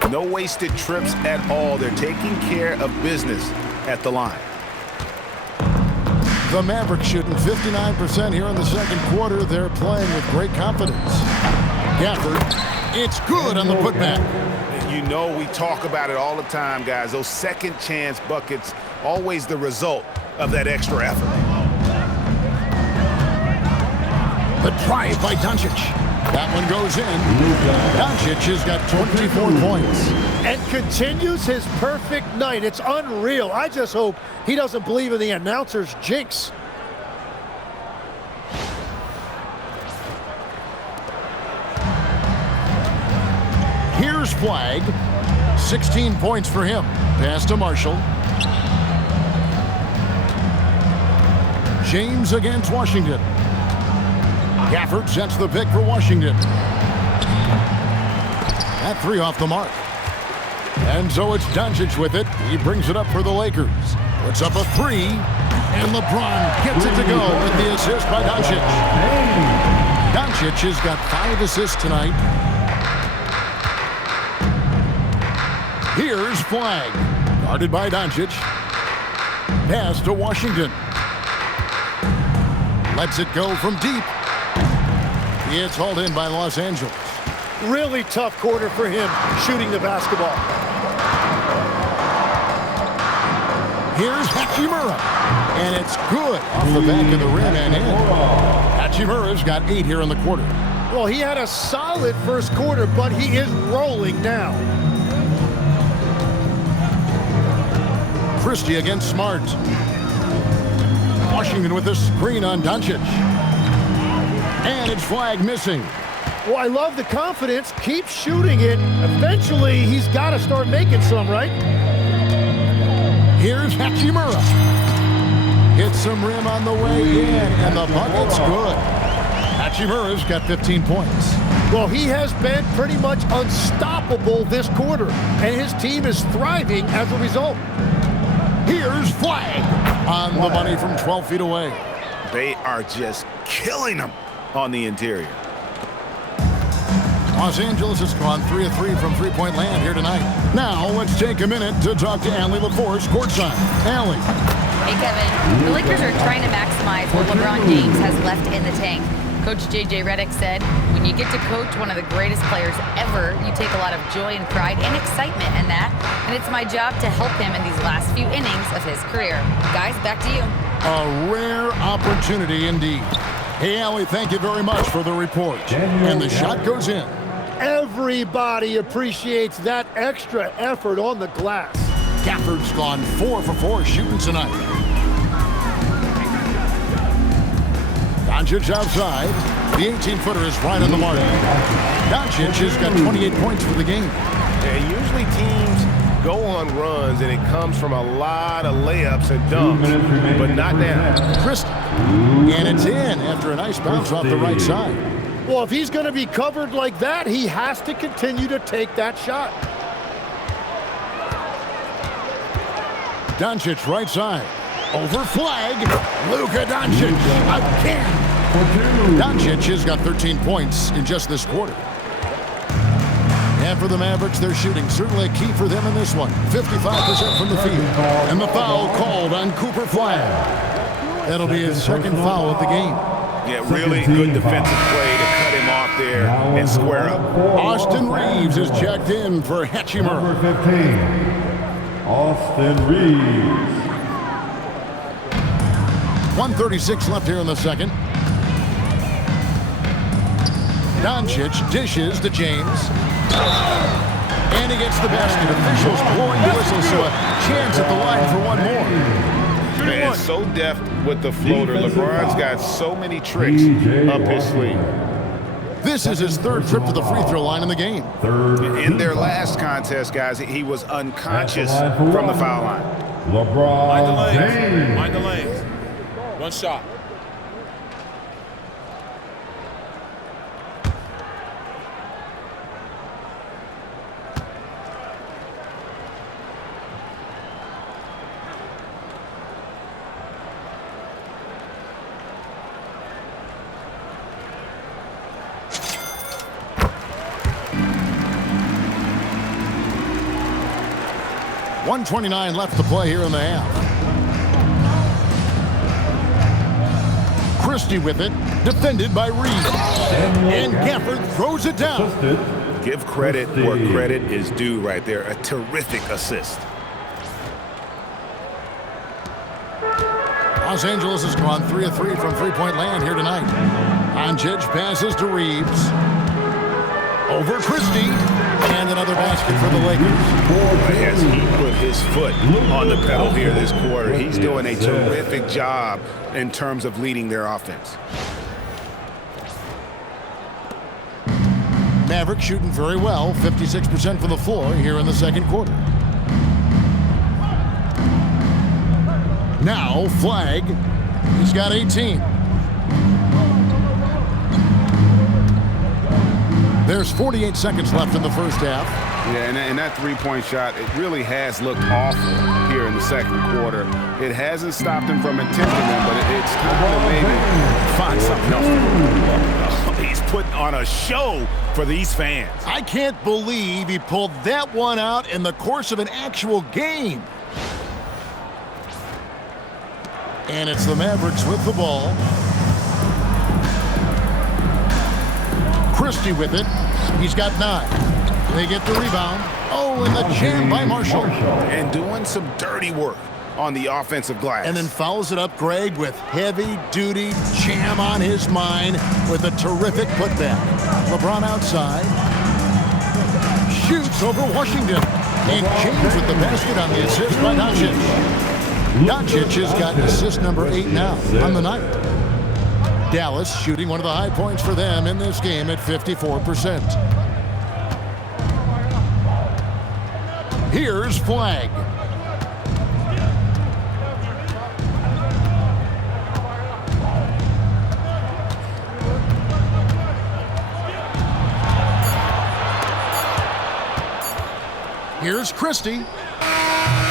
No wasted trips at all. They're taking care of business at the line. The Mavericks shooting 59% here in the second quarter. They're playing with great confidence. Gafford, it's good on the putback. You know we talk about it all the time, guys. Those second chance buckets, always the result of that extra effort. The drive by Doncic. That one goes in. Doncic has got 24 points. And continues his perfect night. It's unreal. I just hope he doesn't believe in the announcer's jinx. Here's Flag. 16 points for him. Pass to Marshall. James against Washington. Gafford sets the pick for Washington. That three off the mark. And so it's Doncic with it. He brings it up for the Lakers. Puts up a three. And LeBron gets it to go with the assist by Doncic. Doncic has got 5 assists tonight. Here's Flag. Guarded by Doncic. Pass to Washington. Lets it go from deep. It's hauled in by Los Angeles. Really tough quarter for him shooting the basketball. Here's Hachimura. And it's good off the back of the rim and in. Hachimura's got 8 here in the quarter. Well, he had a solid first quarter, but he is rolling now. Christie against Smart. Washington with a screen on Doncic. And it's Flag missing. Well, I love the confidence. Keep shooting it. Eventually, he's got to start making some, right? Here's Hachimura. Hits some rim on the way in, and the bucket's good. Hachimura's got 15 points. Well, he has been pretty much unstoppable this quarter, and his team is thriving as a result. Here's Flag on the money from 12 feet away. They are just killing them on the interior. Los Angeles has gone 3 of 3 from three-point land here tonight. Now let's take a minute to talk to Allie LaForce courtside. Allie. Hey, Kevin. The Lakers are trying to maximize what LeBron James has left in the tank. Coach J.J. Redick said, when you get to coach one of the greatest players ever, you take a lot of joy and pride and excitement in that, and it's my job to help him in these last few innings of his career. Guys, back to you. A rare opportunity indeed. Hey, Allie, thank you very much for the report. And the shot goes in. Everybody appreciates that extra effort on the glass. Gafford's gone 4 for 4 shooting tonight. Doncic outside. The 18-footer is right on the mark. Doncic has got 28 points for the game. And usually teams go on runs, and it comes from a lot of layups and dunks, but not now. Christie. And it's in after a nice bounce off the right side. Well, if he's going to be covered like that, he has to continue to take that shot. Doncic right side. Over Flag. Luka Doncic again. Doncic has got 13 points in just this quarter. And for the Mavericks, their shooting certainly a key for them in this one. 55% from the field. And the foul called on Cooper Flag. That'll be his second foul of the game. Yeah, really good defensive play to cut him off there and square up. Austin Reeves is checked in for Hachimura. Number 15, Austin Reeves. 1:36 left here in the second. Doncic dishes to James. And he gets the basket. Officials blowing the whistle, so a chance at the line for one more. Man, so deft with the floater. LeBron's got so many tricks up his sleeve. This is his third trip to the free throw line in the game. In their last contest, guys, he was unconscious from the foul line. LeBron James. Mind the lanes. One shot. .129 left to play here in the half. Christie with it, defended by Reed. And Gafford throws it down. Give credit where credit is due right there. A terrific assist. Los Angeles has gone 3 of 3 from three-point land here tonight. Doncic passes to Reeves. Over Christie. And another basket for the Lakers. As he put his foot on the pedal here this quarter, he's doing a terrific job in terms of leading their offense. Mavericks shooting very well, 56% from the floor here in the second quarter. Now, Flag. He's got 18. There's 48 seconds left in the first half. Yeah, and that three-point shot, it really has looked awful here in the second quarter. It hasn't stopped him from attempting them, but it's time to maybe find something else. He's putting on a show for these fans. I can't believe he pulled that one out in the course of an actual game. And it's the Mavericks with the ball. Christie with it. He's got 9. They get the rebound. Oh, and the jam by Marshall. And doing some dirty work on the offensive glass. And then follows it up, Greg, with heavy-duty jam on his mind with a terrific putback. LeBron outside. Shoots over Washington. And James with the basket on the assist by Doncic. Doncic has got assist number 8 now on the night. Dallas shooting one of the high points for them in this game at 54%. Here's Flag. Here's Christie.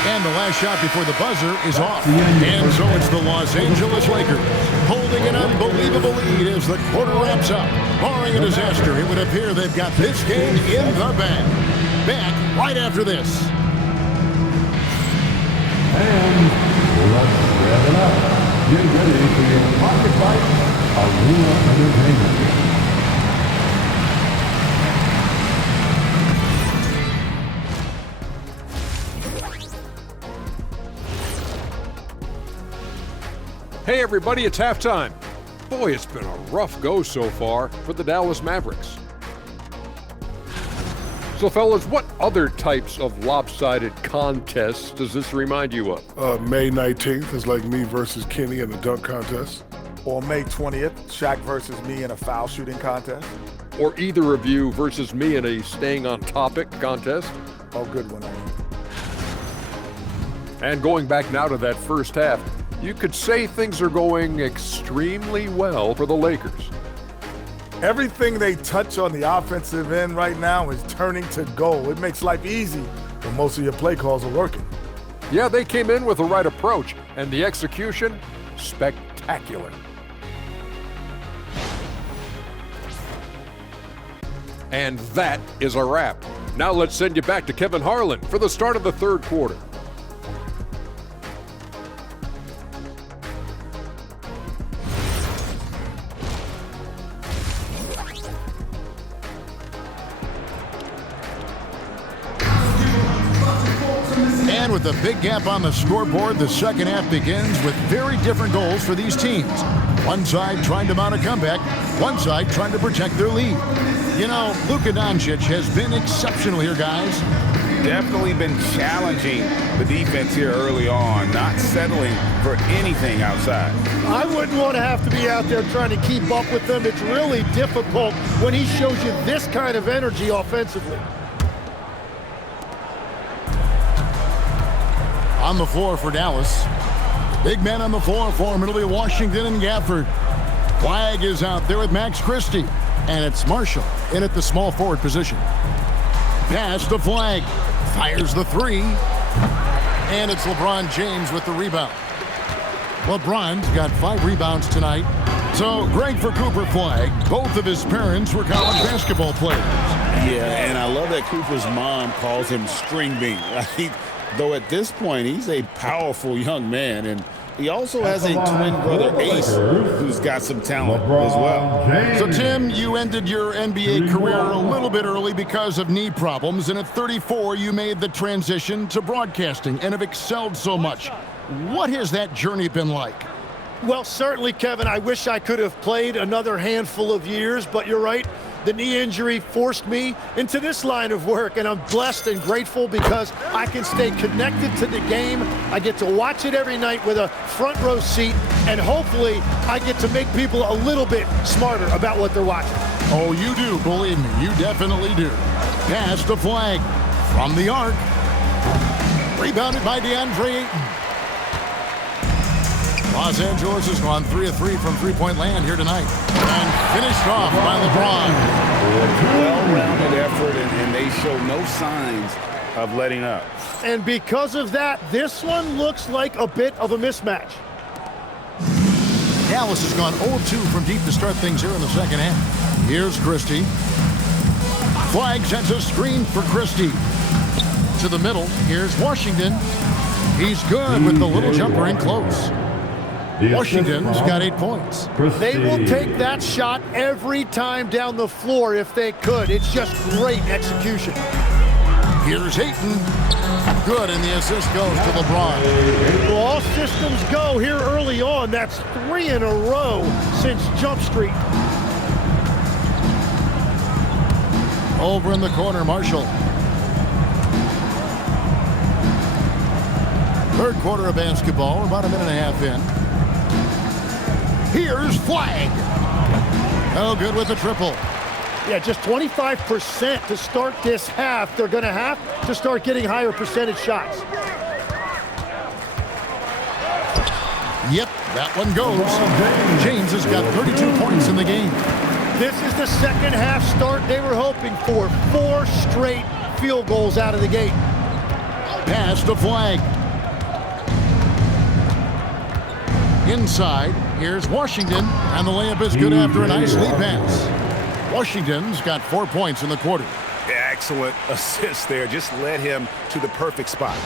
And the last shot before the buzzer is off. And so it's the Los Angeles Lakers holding an unbelievable lead as the quarter wraps up. Barring a disaster, it would appear they've got this game in the bag. Back right after this. And let's rev it up. Get ready for your pocket fight, Arena Entertainment. Hey everybody, it's halftime. Boy, it's been a rough go so far for the Dallas Mavericks. So fellas, what other types of lopsided contests does this remind you of? May 19th is like me versus Kenny in a dunk contest. Or May 20th, Shaq versus me in a foul shooting contest. Or either of you versus me in a staying on topic contest. Oh, good one, And going back now to that first half, you could say things are going extremely well for the Lakers. Everything they touch on the offensive end right now is turning to goal. It makes life easy when most of your play calls are working. Yeah, they came in with the right approach, and the execution, spectacular. And that is a wrap. Now let's send you back to Kevin Harlan for the start of the third quarter. And with a big gap on the scoreboard, the second half begins with very different goals for these teams. One side trying to mount a comeback, one side trying to protect their lead. You know, Luka Doncic has been exceptional here, guys. Definitely been challenging the defense here early on, not settling for anything outside. I wouldn't want to have to be out there trying to keep up with them. It's really difficult when he shows you this kind of energy offensively. On the floor for Dallas. Big men on the floor for him. It'll be Washington and Gafford. Flag is out there with Max Christie. And it's Marshall in at the small forward position. Pass to Flag. Fires the three. And it's LeBron James with the rebound. LeBron's got 5 rebounds tonight. So great for Cooper Flag. Both of his parents were college basketball players. Yeah, and I love that Cooper's mom calls him String Bean. Though at this point, he's a powerful young man, and He also has a twin brother, Ace, who's got some talent as well. So, Tim, you ended your NBA career a little bit early because of knee problems, and at 34, you made the transition to broadcasting and have excelled so much. What has that journey been like? Well, certainly, Kevin, I wish I could have played another handful of years, but you're right. The knee injury forced me into this line of work, and I'm blessed and grateful because I can stay connected to the game. I get to watch it every night with a front row seat, and hopefully I get to make people a little bit smarter about what they're watching. Oh, you do, believe me, you definitely do. Pass the flag from the arc. Rebounded by DeAndre Ayton. Los Angeles has gone 3 of 3 from three-point land here tonight. And finished off by LeBron. Well-rounded effort, and they show no signs of letting up. And because of that, this one looks like a bit of a mismatch. Dallas has gone 0-2 from deep to start things here in the second half. Here's Christie. Flag sends a screen for Christie. To the middle, here's Washington. He's good with the little jumper in close. Washington's got 8 points. They will take that shot every time down the floor if they could. It's just great execution. Here's Ayton. Good, and the assist goes to LeBron. Well, all systems go here early on. That's 3 in a row since Jump Street. Over in the corner, Marshall. Third quarter of basketball, about a minute and a half in. Here's Flag. No good with the triple. Yeah, just 25% to start this half. They're going to have to start getting higher percentage shots. Yep, that one goes. James has got 32 points in the game. This is the second half start they were hoping for. 4 straight field goals out of the gate. Pass to Flag. Inside, here's Washington, and the layup is good after a nice lead pass. Washington's got 4 points in the quarter. Excellent assist there. Just led him to the perfect spot.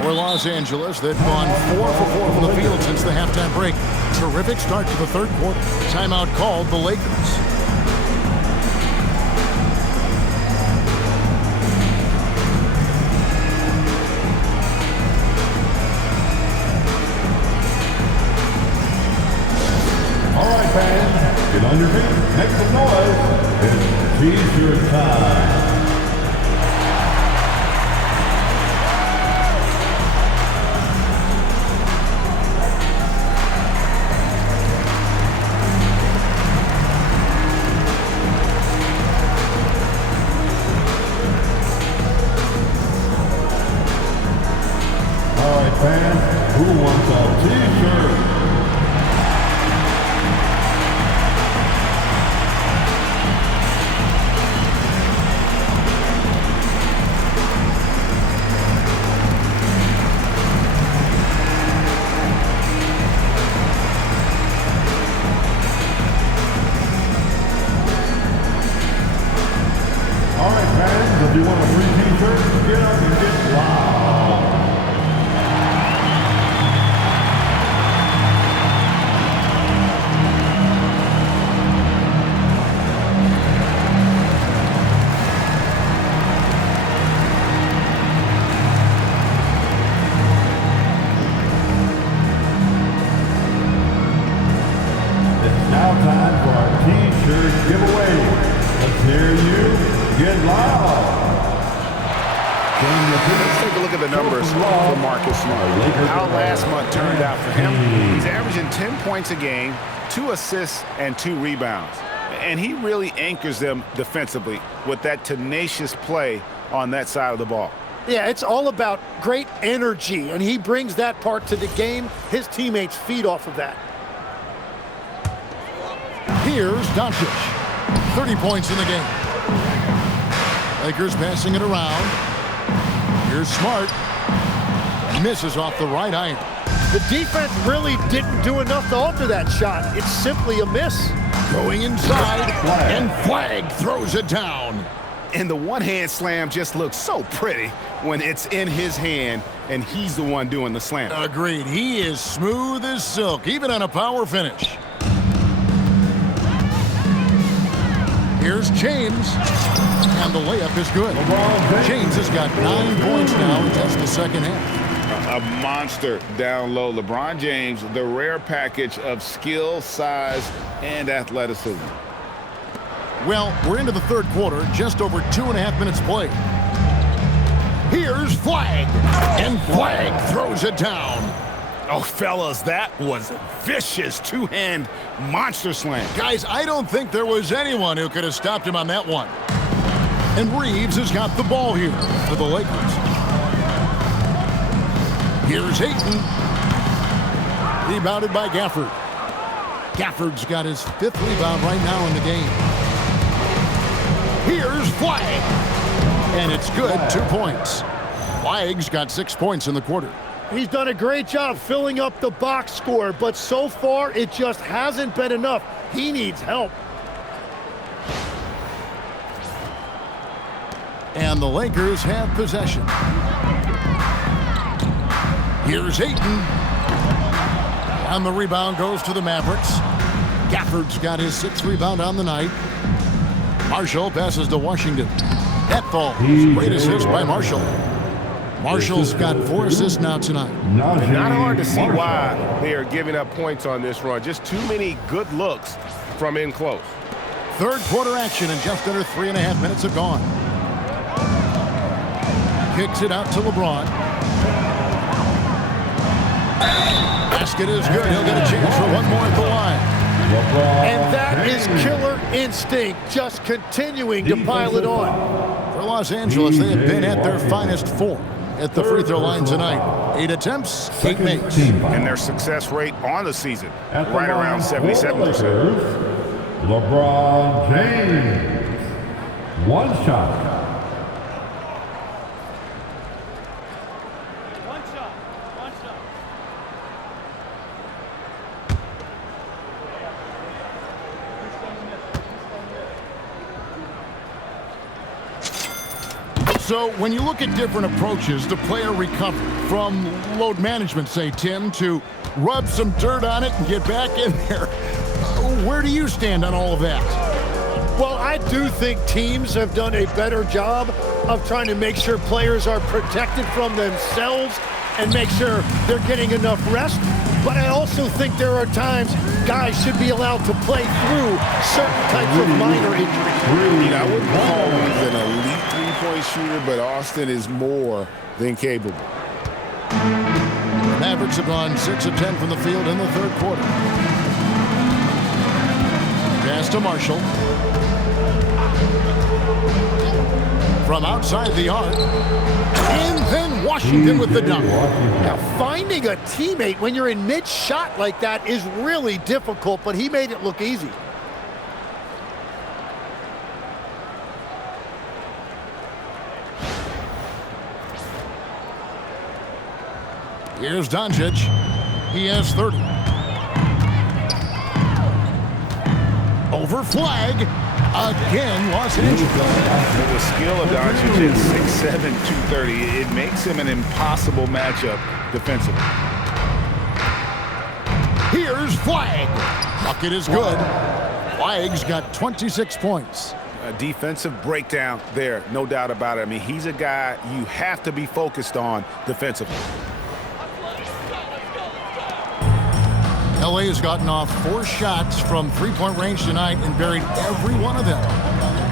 For Los Angeles, they've gone 4 for 4 from the field since the halftime break. Terrific start to the third quarter. Timeout called the Lakers. Get on your feet, make some noise. It's T-shirt time. All right, fans, who wants a T-shirt? If you want a free T-shirt, get up and get loud. It's now time for our T-shirt giveaway. Let's hear you get loud. Let's take a look at the numbers for Marcus Smart. How last month turned out for him. He's averaging 10 points a game, 2 assists, and 2 rebounds. And he really anchors them defensively with that tenacious play on that side of the ball. Yeah, it's all about great energy, and he brings that part to the game. His teammates feed off of that. Here's Doncic. 30 points in the game. Lakers passing it around. Here's Smart. Misses off the right iron. The defense really didn't do enough to alter that shot. It's simply a miss. Going inside, and Flag throws it down. And the one-hand slam just looks so pretty when it's in his hand and he's the one doing the slam. Agreed. He is smooth as silk, even on a power finish. Here's James, and the layup is good. James has got 9 points now in just the second half. A monster down low. LeBron James, the rare package of skill, size, and athleticism. Well, we're into the third quarter, just over 2.5 minutes played. Here's Flag, and Flag throws it down. Oh, fellas, that was a vicious two-hand monster slam. Guys, I don't think there was anyone who could have stopped him on that one. And Reeves has got the ball here for the Lakers. Here's Ayton. Rebounded by Gafford. Gafford's got his 5th rebound right now in the game. Here's Flag. And it's good, 2 points. Flag's got 6 points in the quarter. He's done a great job filling up the box score, but so far it just hasn't been enough. He needs help. And the Lakers have possession. Here's Ayton. And the rebound goes to the Mavericks. Gafford's got his 6th rebound on the night. Marshall passes to Washington. That falls. Great assist by Marshall. Marshall's got 4 assists now tonight. Not hard to see why they are giving up points on this run. Just too many good looks from in close. Third quarter action and just under 3.5 minutes have gone. Kicks it out to LeBron. Basket is good. He'll get a chance for one more at the line. And that is killer instinct, just continuing to pile it on. For Los Angeles, they have been at their finest 4 at the free throw line tonight. 8 attempts, 8 makes. And their success rate on the season, right around 77%. LeBron James. 1 shot. So when you look at different approaches to player recovery, from load management, say, Tim, to rub some dirt on it and get back in there, where do you stand on all of that? Well, I do think teams have done a better job of trying to make sure players are protected from themselves and make sure they're getting enough rest. But I also think there are times guys should be allowed to play through certain types of minor injuries. I wouldn't call him an elite three-point shooter, but Austin is more than capable. The Mavericks have gone 6 of 10 from the field in the third quarter. Pass to Marshall. From outside the arc. And then Washington with the dunk. Now, finding a teammate when you're in mid-shot like that is really difficult, but he made it look easy. Here's Doncic. He has 30. Over Flag. Again, Los Angeles. The skill of Doncic at 6'7", 230, it makes him an impossible matchup defensively. Here's Flag. Bucket is good. Flag's got 26 points. A defensive breakdown there, no doubt about it. I mean, he's a guy you have to be focused on defensively. LA has gotten off 4 shots from three-point range tonight and buried every one of them.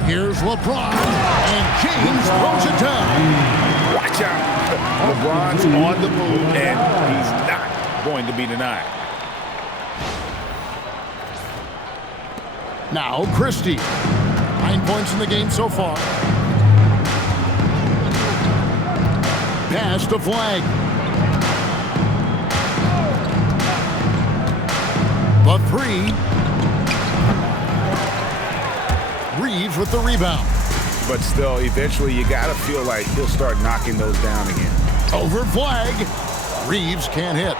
Here's LeBron, and James throws it down. Watch out. LeBron's on the move, and he's not going to be denied. Now Christie. 9 points in the game so far. Pass to Flag. The 3. Reeves with the rebound. But still, eventually you got to feel like he'll start knocking those down again. Over Flag. Reeves can't hit.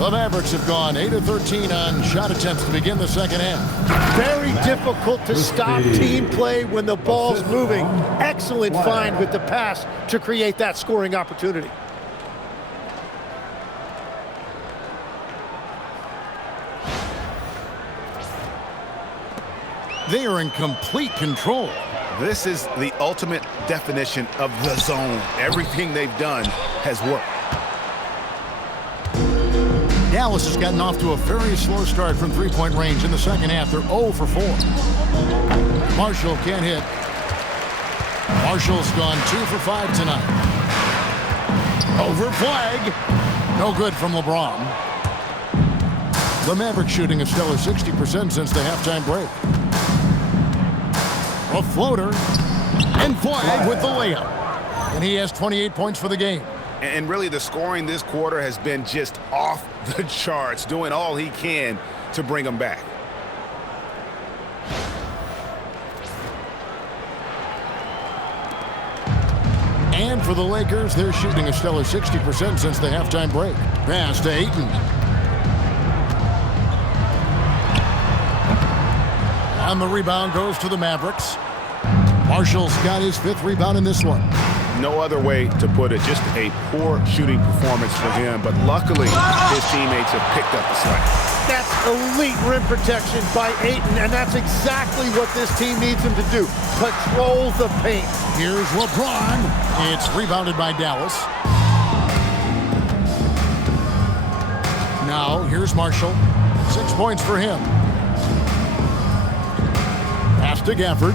The Mavericks have gone 8 of 13 on shot attempts to begin the second half. Very difficult to stop team play when the ball's moving. Excellent find with the pass to create that scoring opportunity. They are in complete control. This is the ultimate definition of the zone. Everything they've done has worked. Dallas has gotten off to a very slow start from three-point range in the second half. They're 0 for 4. Marshall can't hit. Marshall's gone 2 for 5 tonight. Over flag. No good from LeBron. The Mavericks shooting a stellar 60% since the halftime break. A floater. And flag with the layup. And he has 28 points for the game. And really, the scoring this quarter has been just off the charts, doing all he can to bring them back. And for the Lakers, they're shooting a stellar 60% since the halftime break. Pass to Ayton. And the rebound goes to the Mavericks. Marshall's got his 5th rebound in this one. No other way to put it, just a poor shooting performance for him, but luckily his teammates have picked up the slack. That's elite rim protection by Ayton, and that's exactly what this team needs him to do. Control the paint. Here's LeBron. It's rebounded by Dallas. Now, here's Marshall. 6 points for him. Pass to Gafford.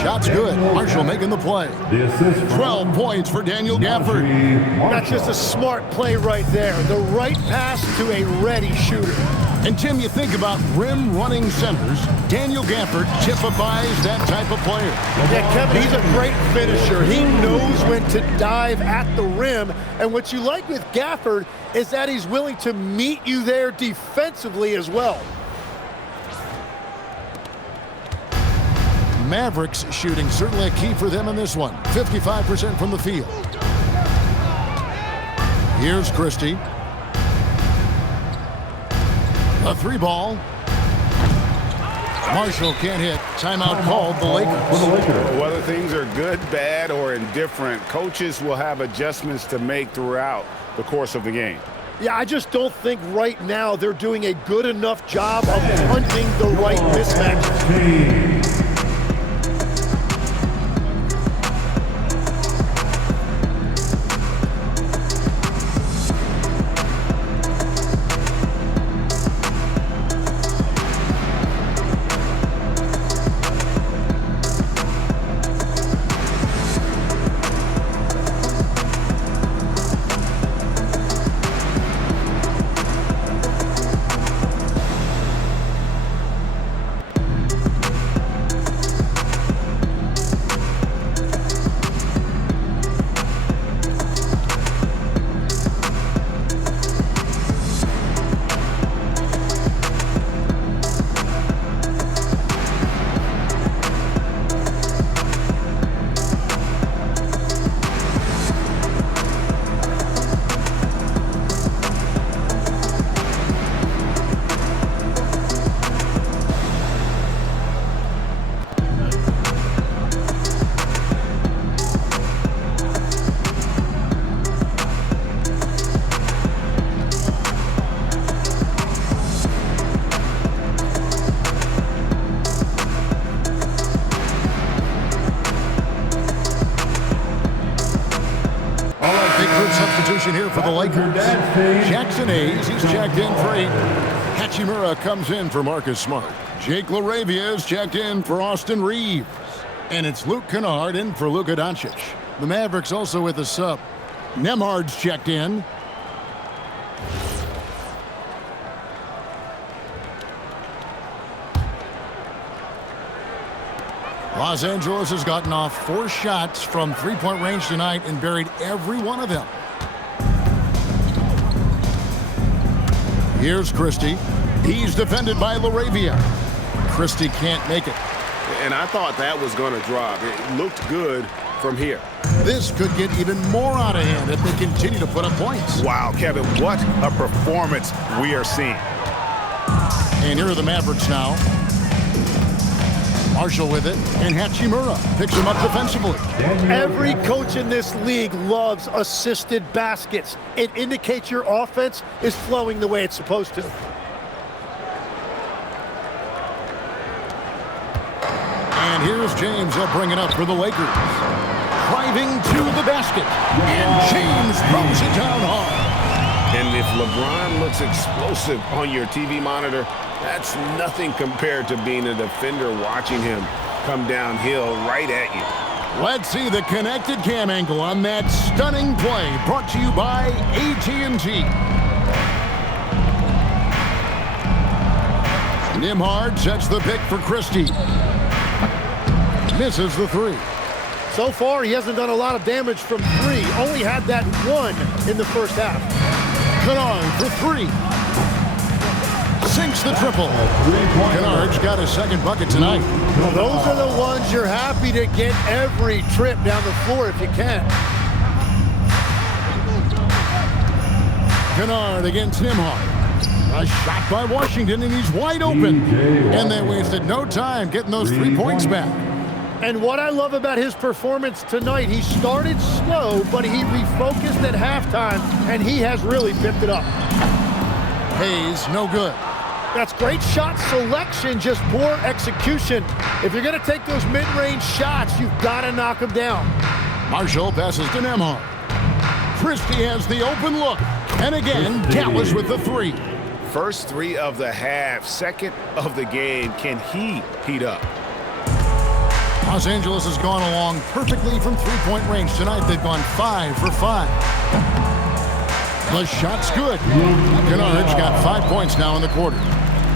Shot's good. Marshall making the play. 12 points for Daniel Gafford. That's just a smart play right there. The right pass to a ready shooter. And Tim, you think about rim running centers. Daniel Gafford typifies that type of player. Yeah, Kevin, he's a great finisher. He knows when to dive at the rim. And what you like with Gafford is that he's willing to meet you there defensively as well. Mavericks shooting certainly a key for them in this one. 55% from the field. Here's Christie. A 3-ball. Marshall can't hit. Timeout called the Lakers. Whether things are good, bad, or indifferent, coaches will have adjustments to make throughout the course of the game. Yeah, I just don't think right now they're doing a good enough job of hunting the right mismatch. Substitution here for the Lakers. Jackson Hayes, he's checked in for 8. Hachimura comes in for Marcus Smart. Jake LaRavia is checked in for Austin Reeves. And it's Luke Kennard in for Luka Doncic. The Mavericks also with a sub. Nemhard's checked in. Los Angeles has gotten off 4 shots from three-point range tonight and buried every one of them. Here's Christie. He's defended by LaRavia. Christie can't make it. And I thought that was going to drop. It looked good from here. This could get even more out of hand if they continue to put up points. Wow, Kevin, what a performance we are seeing. And here are the Mavericks now. Marshall with it, and Hachimura picks him up defensively. Every coach in this league loves assisted baskets. It indicates your offense is flowing the way it's supposed to. And here's James. He'll bring it up for the Lakers. Driving to the basket. And James throws it down hard. And if LeBron looks explosive on your TV monitor, that's nothing compared to being a defender watching him come downhill right at you. Let's see the connected cam angle on that stunning play, brought to you by AT&T. Nembhard sets the pick for Christie. Misses the three. So far, he hasn't done a lot of damage from three. Only had that one in the first half. Kennard for three. Sinks the triple. Kennard's got his second bucket tonight. Well, those are the ones you're happy to get every trip down the floor if you can. Kennard against Nembhard. A shot by Washington, and he's wide open. And they wasted no time getting those 3 points back. And what I love about his performance tonight, he started slow, but he refocused at halftime, and he has really picked it up. Hayes, no good. That's great shot selection, just poor execution. If you're going to take those mid-range shots, you've got to knock them down. Marshall passes to Nembhard. Christie has the open look. And again, Dallas with the three. First three of the half, second of the game. Can he heat up? Los Angeles has gone along perfectly from three-point range. Tonight they've gone 5 for 5. The shot's good. Kennard's got 5 points now in the quarter.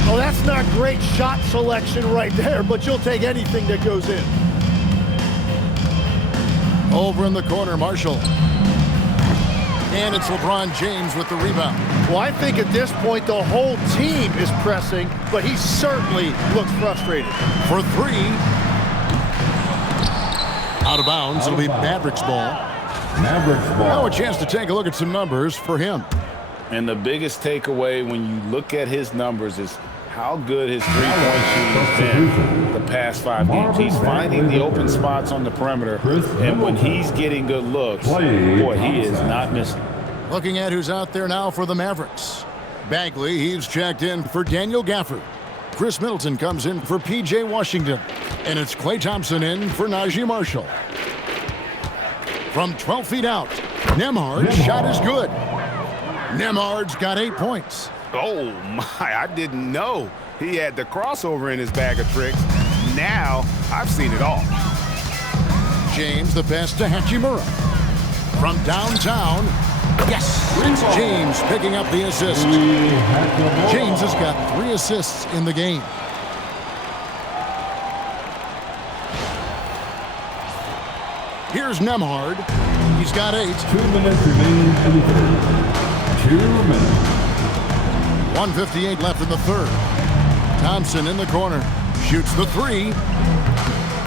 Oh, that's not great shot selection right there, but you'll take anything that goes in. Over in the corner, Marshall. And it's LeBron James with the rebound. Well, I think at this point the whole team is pressing, but he certainly looks frustrated. For three. Out of bounds. It'll be Mavericks ball. Mavericks ball. Now a chance to take a look at some numbers for him. And the biggest takeaway when you look at his numbers is how good his three-point shooting has been the past 5 games. He's finding the open spots on the perimeter, and when he's getting good looks, boy, he is not missing. Looking at who's out there now for the Mavericks. Bagley, he's checked in for Daniel Gafford. Chris Middleton comes in for P.J. Washington. And it's Klay Thompson in for Najee Marshall. From 12 feet out, Nembhard's shot is good. Nembhard's got 8 points. Oh, my, I didn't know he had the crossover in his bag of tricks. Now, I've seen it all. James, the pass to Hachimura. From downtown, yes, it's James picking up the assist. James has got 3 assists in the game. Here's Nembhard. He's got 8. 2 minutes remaining in the third. 2 minutes. 1:58 left in the third. Thompson in the corner. Shoots the 3.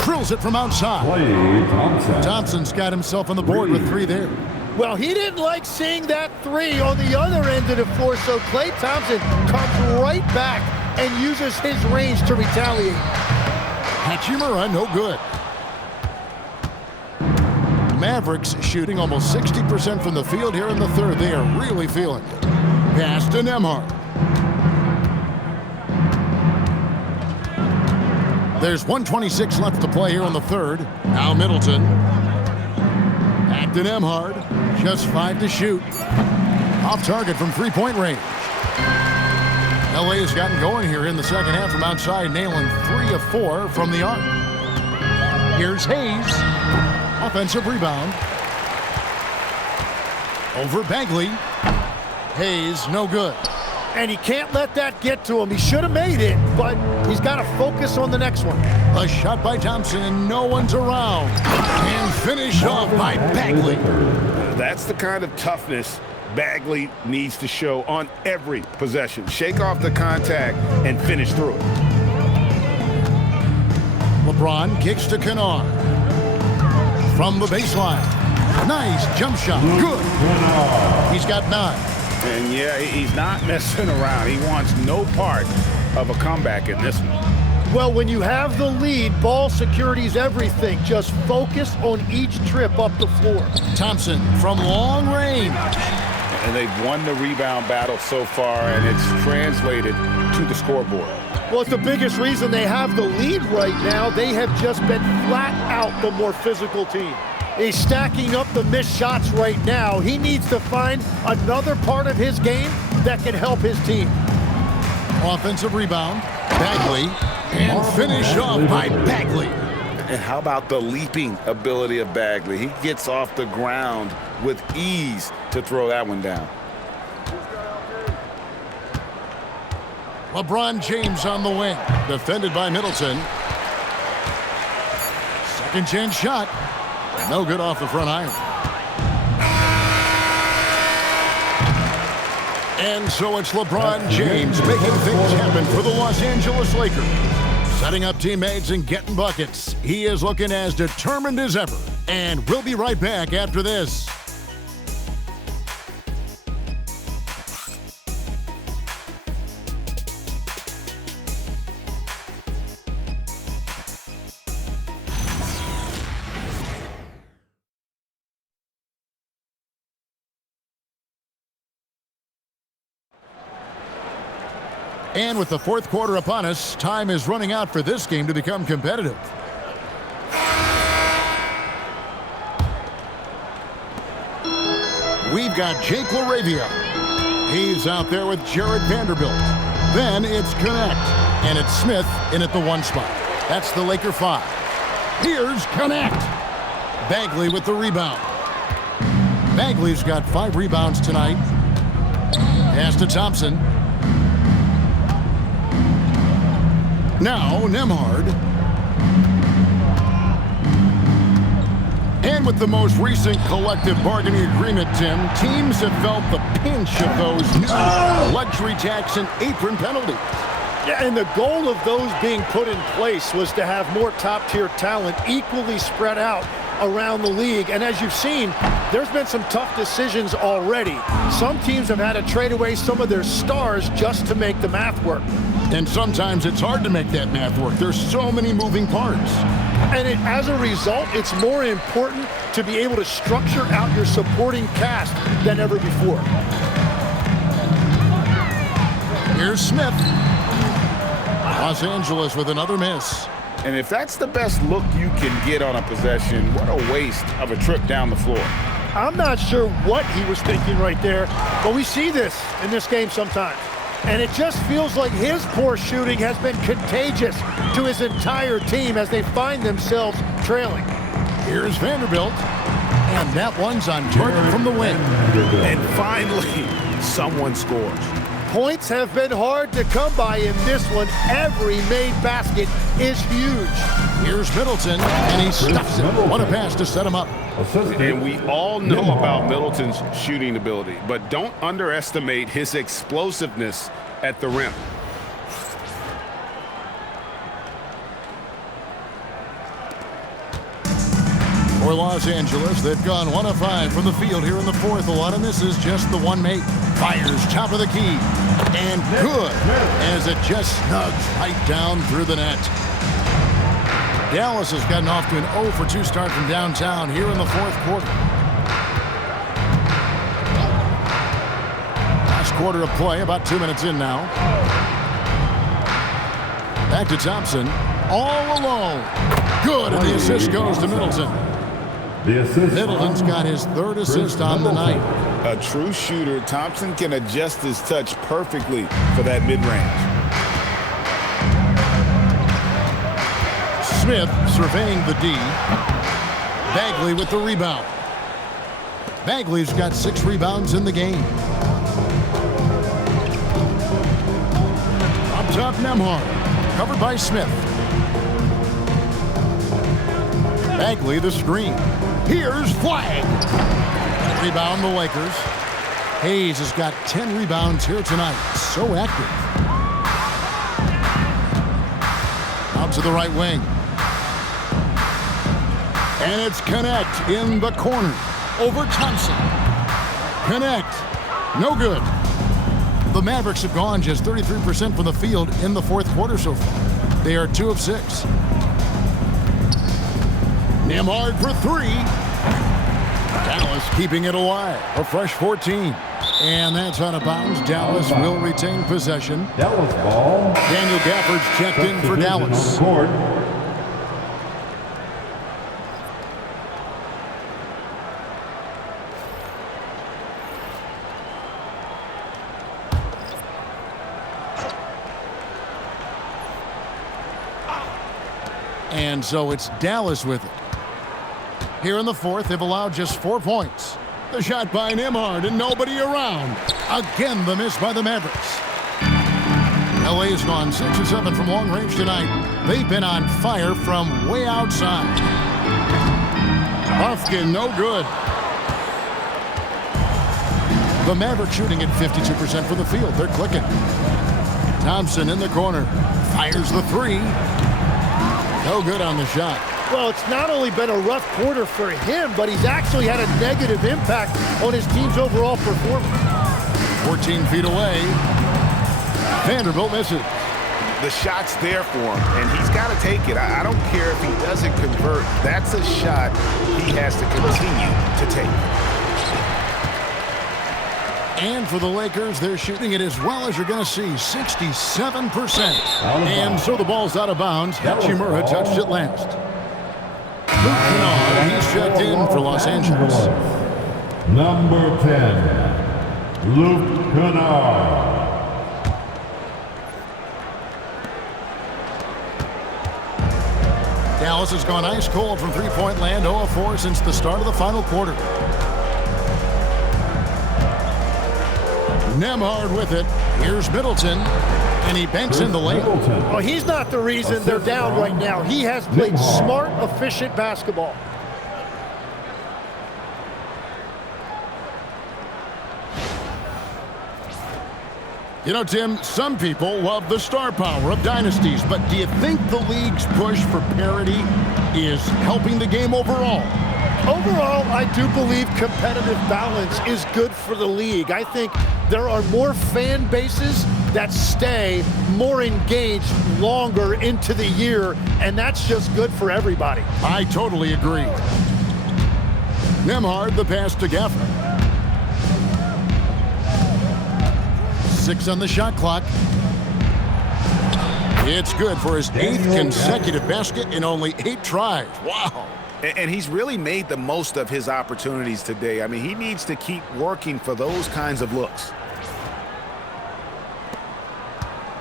Drills it from outside. Klay Thompson. Thompson's got himself on the board with 3 there. Well, he didn't like seeing that 3 on the other end of the floor, so Klay Thompson comes right back and uses his range to retaliate. Hachimura, no good. Mavericks shooting almost 60% from the field here in the third. They are really feeling it. Pass to Nembhard. There's 1:26 left to play here in the third. Now Middleton. Back to Nembhard. Just 5 to shoot. Off target from 3-point range. LA has gotten going here in the second half from outside, nailing 3 of 4 from the arc. Here's Hayes. Offensive rebound. Over Bagley. Hayes, no good. And he can't let that get to him. He should have made it, but he's got to focus on the next one. A shot by Thompson, and no one's around. And finished off by Bagley. That's the kind of toughness Bagley needs to show on every possession. Shake off the contact and finish through it. LeBron kicks to Kennard. from the baseline. Nice jump shot. Good. He's got 9. And yeah, he's not messing around. He wants no part of a comeback in this one. Well, when you have the lead, ball security is everything. Just focus on each trip up the floor. Thompson from long range. And they've won the rebound battle so far, and it's translated to the scoreboard. Well, it's the biggest reason they have the lead right now. They have just been flat out the more physical team. He's stacking up the missed shots right now. He needs to find another part of his game that can help his team. Offensive rebound, Bagley, and finish off by Bagley. And how about the leaping ability of Bagley? He gets off the ground with ease to throw that one down. LeBron James on the wing, defended by Middleton. Second chance shot. No good off the front iron. And so it's LeBron James making things happen for the Los Angeles Lakers. Setting up teammates and getting buckets. He is looking as determined as ever. And we'll be right back after this. And with the fourth quarter upon us, time is running out for this game to become competitive. We've got Jake LaRavia. He's out there with Jared Vanderbilt. Then it's Connect. And it's Smith in at the 1 spot. That's the Laker 5. Here's Connect. Bagley with the rebound. Bagley's got 5 rebounds tonight. Pass to Thompson. Now, Nembhard. And with the most recent collective bargaining agreement, Tim, teams have felt the pinch of those new luxury tax and apron penalties. Yeah, and the goal of those being put in place was to have more top-tier talent equally spread out around the league. And as you've seen, there's been some tough decisions already. Some teams have had to trade away some of their stars just to make the math work. And sometimes it's hard to make that math work. There's so many moving parts. And as a result, it's more important to be able to structure out your supporting cast than ever before. Here's Smith. Los Angeles with another miss. And if that's the best look you can get on a possession, what a waste of a trip down the floor. I'm not sure what he was thinking right there, but we see this in this game sometimes. And it just feels like his poor shooting has been contagious to his entire team as they find themselves trailing. Here's Vanderbilt. And that one's on target from the wing. And finally, someone scores. Points have been hard to come by in this one. Every made basket is huge. Here's Middleton, and he stuffs it. What a pass to set him up. And we all know about Middleton's shooting ability, but don't underestimate his explosiveness at the rim. For Los Angeles, they've gone 1 of 5 from the field here in the fourth. A lot of misses, just the one mate. Fires top of the key. And good, as it just snugs right down through the net. Dallas has gotten off to an 0 for 2 start from downtown here in the fourth quarter. Last quarter of play, about 2 minutes in now. Back to Thompson, all alone. Good, and the assist goes to Middleton. Middleton's got his 3rd assist on the night. A true shooter, Thompson can adjust his touch perfectly for that mid-range. Smith surveying the D. Bagley with the rebound. Bagley's got 6 rebounds in the game. Up top, Nembhard. Covered by Smith. Bagley the screen. Here's Flag. Rebound the Lakers. Hayes has got 10 rebounds here tonight. So active. Out to the right wing. And it's Connect in the corner over Thompson. Connect. No good. The Mavericks have gone just 33% from the field in the fourth quarter so far. They are 2 of 6. Nembhard for 3. Dallas keeping it alive. A fresh 14. And that's out of bounds. Dallas will retain possession. Dallas ball. Daniel Gafford's checked in for Dallas. And so it's Dallas with it. Here in the fourth, they've allowed just 4 points. The shot by Nembhard and nobody around. Again, the miss by the Mavericks. LA has gone 6 of 7 from long range tonight. They've been on fire from way outside. Hufkin, no good. The Mavericks shooting at 52% from the field. They're clicking. Thompson in the corner. Fires the 3. No good on the shot. Well, it's not only been a rough quarter for him, but he's actually had a negative impact on his team's overall performance. 14 feet away. Vanderbilt misses. The shot's there for him, and he's got to take it. I don't care if he doesn't convert. That's a shot he has to continue to take. And for the Lakers, they're shooting it as well as you're going to see, 67%. And so the ball's out of bounds. Hachimura touched it last. Luke Kennard, he's checked in for Los Angeles. Number 10, Luke Kennard. Dallas has gone ice cold from three-point land, 0 of 4 since the start of the final quarter. Nembhard with it. Here's Middleton, and he banks in the layup. Well, he's not the reason they're down right now. He has played smart, efficient basketball. You know, Tim, some people love the star power of dynasties, but do you think the league's push for parity is helping the game overall? Overall, I do believe competitive balance is good for the league. I think there are more fan bases that stay more engaged longer into the year, and that's just good for everybody. I totally agree. Nembhard, the pass to Gafford. 6 on the shot clock. It's good for his 8th consecutive basket in only 8 tries. Wow. And he's really made the most of his opportunities today. I mean, he needs to keep working for those kinds of looks.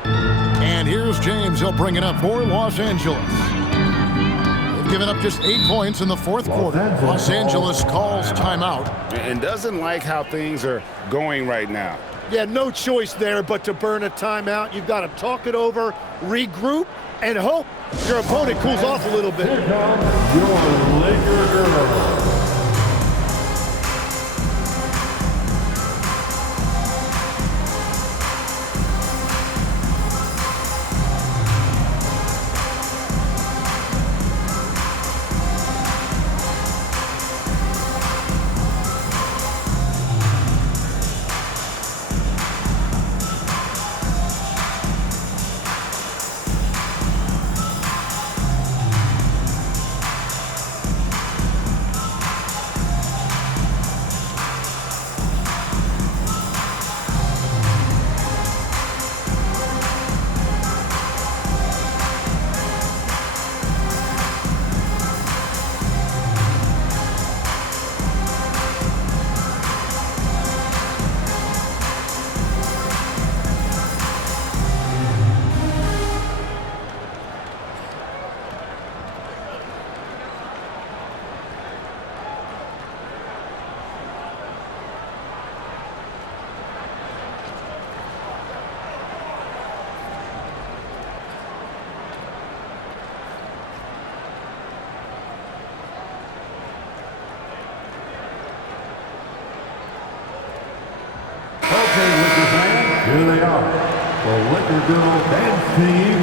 And here's James. He'll bring it up for Los Angeles. They've given up just 8 points in the fourth quarter. Los Angeles calls timeout. And doesn't like how things are going right now. Yeah, no choice there but to burn a timeout. You've got to talk it over, regroup, and hope your opponent cools off a little bit. Here comes your Laker girl. Here they are, the Laker Girl Dance Team.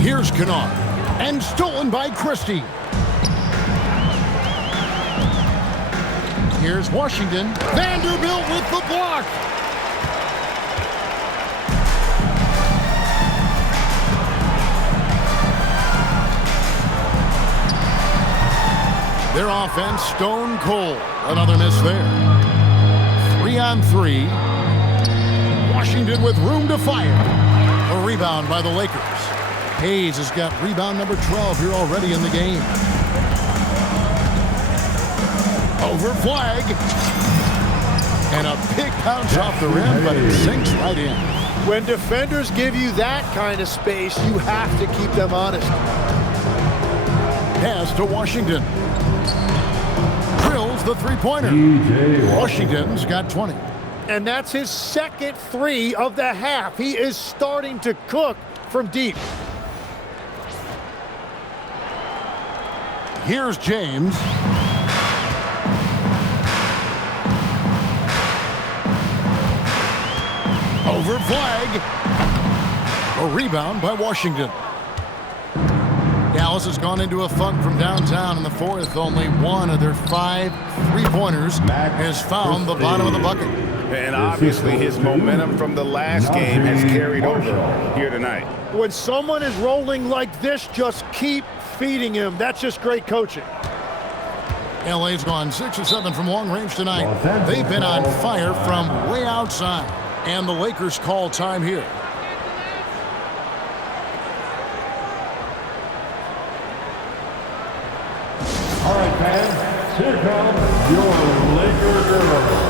Here's Kennard. And stolen by Christie. Here's Washington. Vanderbilt with the block. Their offense stone cold. Another miss there. 3-on-3. Washington with room to fire. A rebound by the Lakers. Hayes has got rebound number 12 here already in the game. Over flag. And a big bounce off the rim, but it sinks right in. When defenders give you that kind of space, you have to keep them honest. Pass to Washington. Drills the three-pointer. Washington's got 20. And that's his second three of the half. He is starting to cook from deep. Here's James. Over flag. A rebound by Washington. Dallas has gone into a funk from downtown in the fourth. Only one of their 5 three-pointers has found the bottom of the bucket. And obviously his momentum from the last game has carried over here tonight. When someone is rolling like this, just keep feeding him. That's just great coaching. LA's gone 6 of 7 from long range tonight. They've been on fire from way outside. And the Lakers call time here. All right, fans, here comes your Laker girl.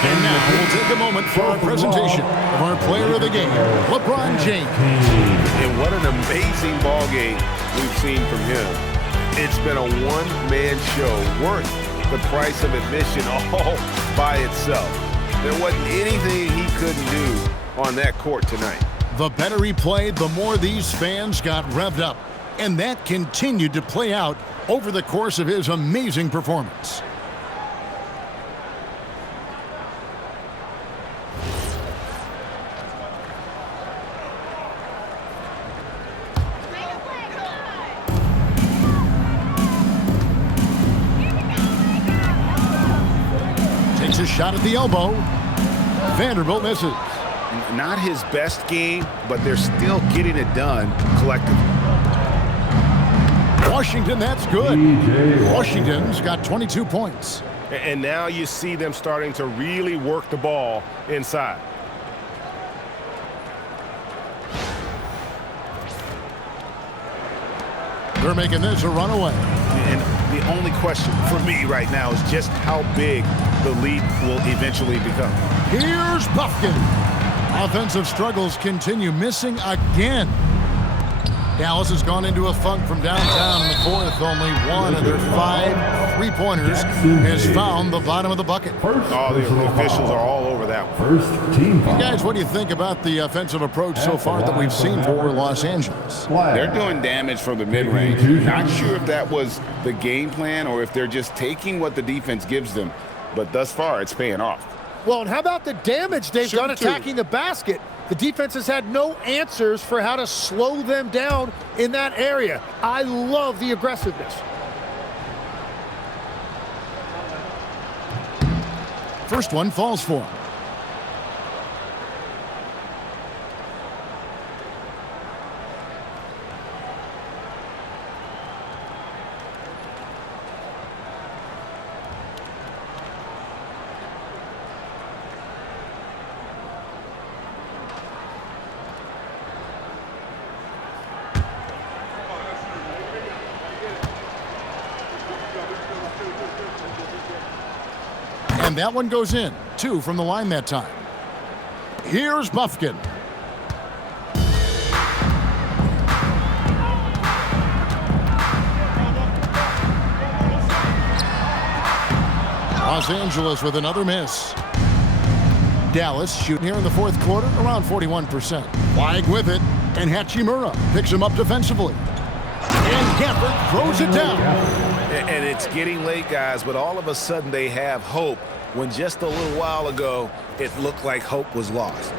And now we'll take a moment for our presentation of our player of the game, LeBron James. And what an amazing ball game we've seen from him. It's been a one-man show worth the price of admission all by itself. There wasn't anything he couldn't do on that court tonight. The better he played, the more these fans got revved up. And that continued to play out over the course of his amazing performance. Takes a shot at the elbow. Vanderbilt misses. Not his best game, but they're still getting it done collectively. Washington, that's good. Washington's got 22 points. And now you see them starting to really work the ball inside. They're making this a runaway. And the only question for me right now is just how big the lead will eventually become. Here's Buffkin. Offensive struggles continue, missing again. Dallas has gone into a funk from downtown in the fourth. Only one of their 5 three-pointers has found the bottom of the bucket. Oh, the officials are all over that one. First team foul. Guys, what do you think about the offensive approach so far that we've seen for Los Angeles? They're doing damage from the mid-range. Not sure if that was the game plan or if they're just taking what the defense gives them. But thus far, it's paying off. Well, and how about the damage they've done attacking the basket? The defense has had no answers for how to slow them down in that area. I love the aggressiveness. First one falls for him. And that one goes in. 2 from the line that time. Here's Buffkin. Los Angeles with another miss. Dallas shooting here in the fourth quarter around 41%. Flag with it, and Hachimura picks him up defensively. And Gafford throws it down. And it's getting late, guys, but all of a sudden they have hope when just a little while ago it looked like hope was lost.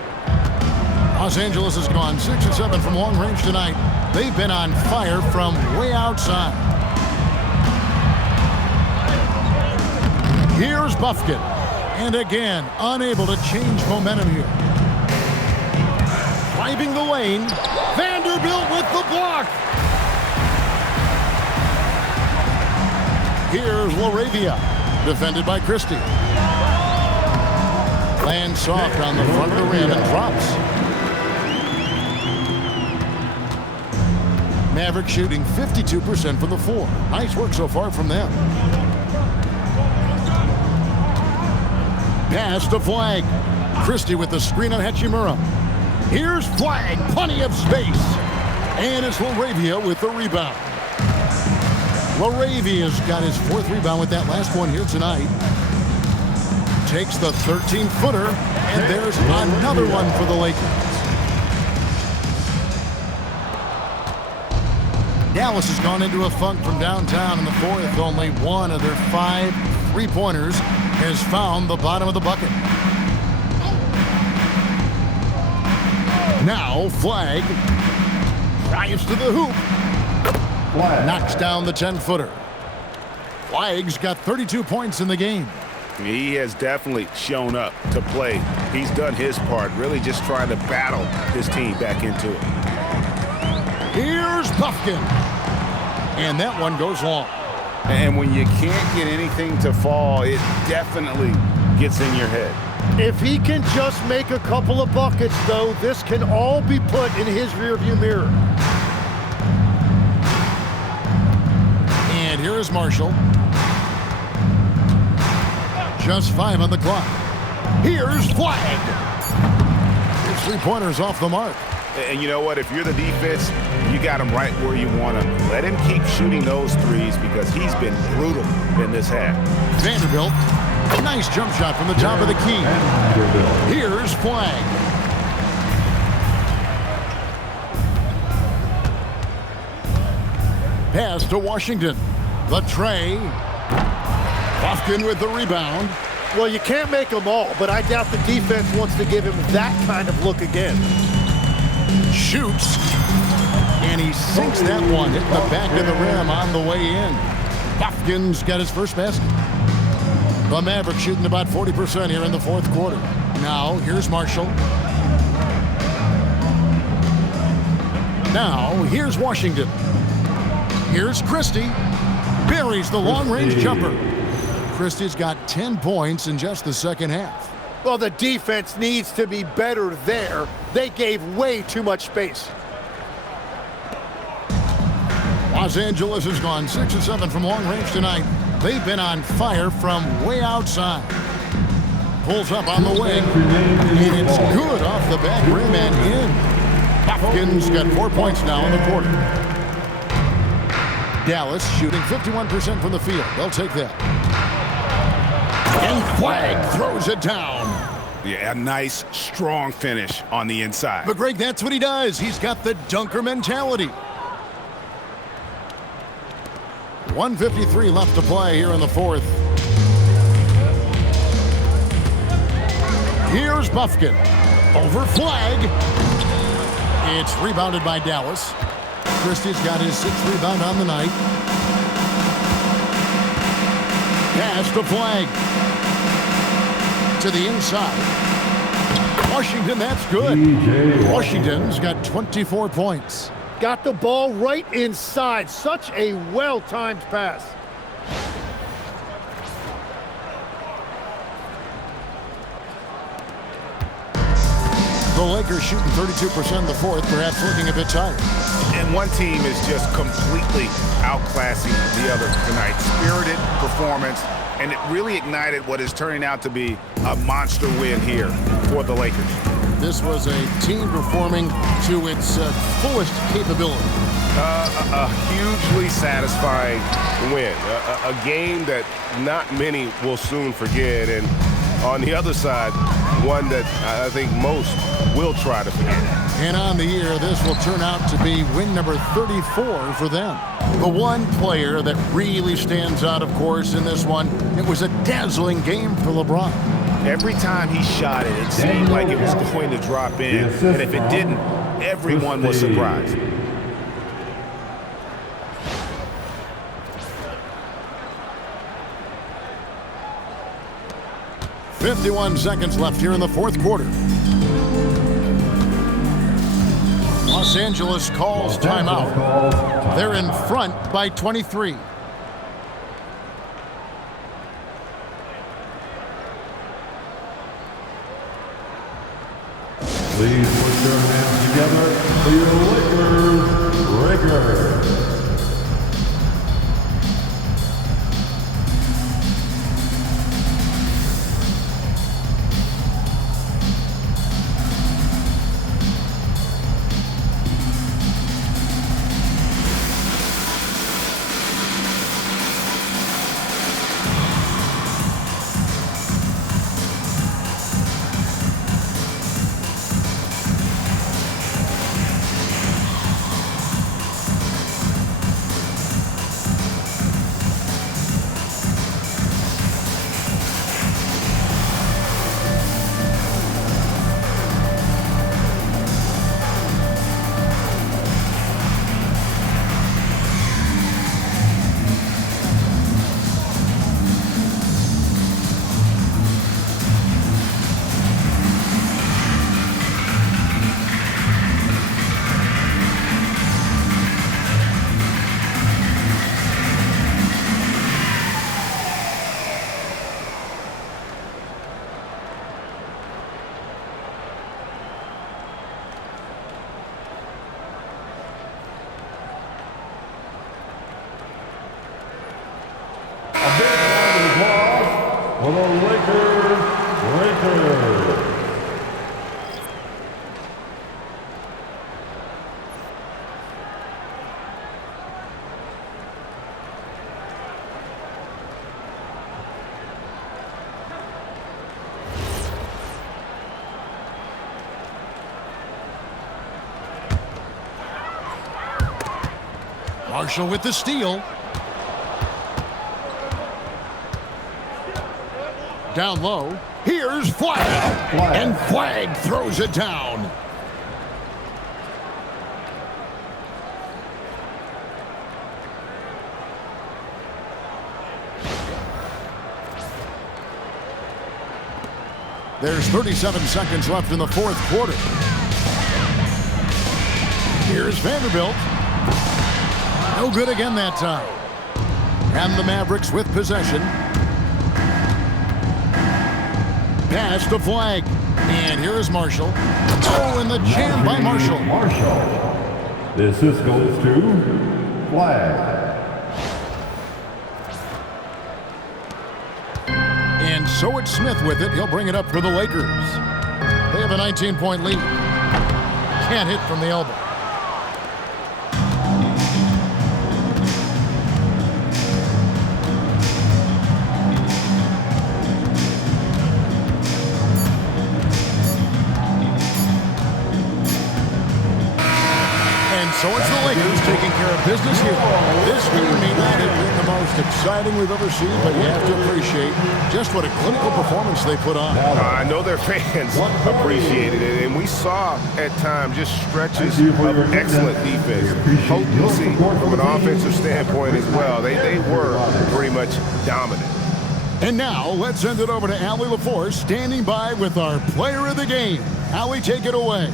Los Angeles has gone 6 of 7 from long range tonight. They've been on fire from way outside. Here's Buffkin. And again, unable to change momentum here. Driving the lane. Vanderbilt with the block. Here's Laravia, defended by Christie. Lands soft on the front of the rim and drops. Mavericks shooting 52% from the floor. Nice work so far from them. Pass to Flag. Christie with the screen on Hachimura. Here's Flag, plenty of space. And it's Laravia with the rebound. Laravia's got his 4th rebound with that last one here tonight. Takes the 13-footer, and there's another one for the Lakers. Dallas has gone into a funk from downtown in the fourth. Only one of their 5 3-pointers has found the bottom of the bucket. Now Flag drives to the hoop. Knocks down the 10-footer. Flag's got 32 points in the game. He has definitely shown up to play. He's done his part, really just trying to battle his team back into it. Here's Buffkin. And that one goes long. And when you can't get anything to fall, it definitely gets in your head. If he can just make a couple of buckets, though, this can all be put in his rearview mirror. And here is Marshall. Just 5 on the clock. Here's Flag. His 3-pointers off the mark. And you know what? If you're the defense, you got him right where you want him. Let him keep shooting those threes because he's been brutal in this half. Vanderbilt. Nice jump shot from the top of the key. Here's Flag. Pass to Washington. The tray. Buffkin with the rebound. Well, you can't make them all, but I doubt the defense wants to give him that kind of look again. Shoots. And he sinks that one, hitting the back of the rim on the way in. Buffkin's got his first basket. The Mavericks shooting about 40% here in the fourth quarter. Now, here's Marshall. Now, here's Washington. Here's Christie. Buries the long-range jumper. Christie's got 10 points in just the second half. Well, the defense needs to be better there. They gave way too much space. Los Angeles has gone 6 of 7 from long range tonight. They've been on fire from way outside. Pulls up on the wing, and it's good off the back rim and in. Buffkin's got 4 points now in the quarter. Dallas shooting 51% from the field. They'll take that. And Flag throws it down. Yeah, a nice, strong finish on the inside. But Greg, that's what he does. He's got the dunker mentality. 1:53 left to play here in the fourth. Here's Buffkin. Over flag. It's rebounded by Dallas. Christie's got his 6th rebound on the night. Pass the flag. To the inside. Washington, that's good. Washington's got 24 points. Got the ball right inside. Such a well-timed pass. The Lakers shooting 32% in the fourth, perhaps looking a bit tired. And one team is just completely outclassing the other tonight. Spirited performance, and it really ignited what is turning out to be a monster win here for the Lakers. This was a team performing to its fullest capability. A hugely satisfying win. A game that not many will soon forget. And on the other side, one that I think most will try to forget. And on the year, this will turn out to be win number 34 for them. The one player that really stands out, of course, in this one, it was a dazzling game for LeBron. Every time he shot it, it seemed like it was going to drop in. And if it didn't, everyone was surprised. .51 seconds left here in the fourth quarter. Los Angeles calls timeout. They're in front by 23. Please put your hands together for your Lakers. For the Lakers. Marshall with the steal. Down low. Here's Flag. And Flag throws it down. There's 37 seconds left in the fourth quarter. Here's Vanderbilt. No good again that time. And the Mavericks with possession. Pass to Flag. And here is Marshall. Oh, and the jam by Marshall. The assist goes to Flag. And so it's Smith with it. He'll bring it up for the Lakers. They have a 19-point lead. Can't hit from the elbow. And so it's the Lakers taking care of business here. This game may not have been the most exciting we've ever seen, but you have to appreciate just what a clinical performance they put on. I know their fans appreciated it, and we saw at times just stretches of excellent defense. Potency from an offensive standpoint as well. They were pretty much dominant. And now, let's send it over to Allie LaForce, standing by with our player of the game. Allie, take it away.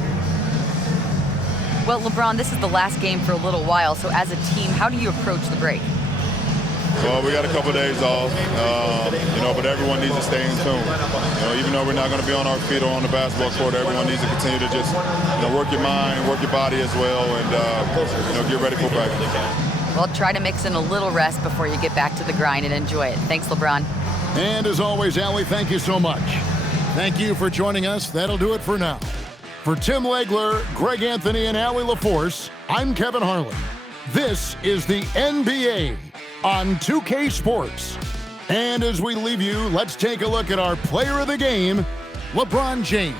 Well, LeBron, this is the last game for a little while, so as a team, how do you approach the break? Well, we got a couple of days off, but everyone needs to stay in tune. Even though we're not going to be on our feet or on the basketball court, everyone needs to continue to just, work your mind, work your body as well, and, get ready for practice. Well, try to mix in a little rest before you get back to the grind and enjoy it. Thanks, LeBron. And as always, Allie, thank you so much. Thank you for joining us. That'll do it for now. For Tim Legler, Greg Anthony, and Allie LaForce, I'm Kevin Harlan. This is the NBA on 2K Sports. And as we leave you, let's take a look at our player of the game, LeBron James.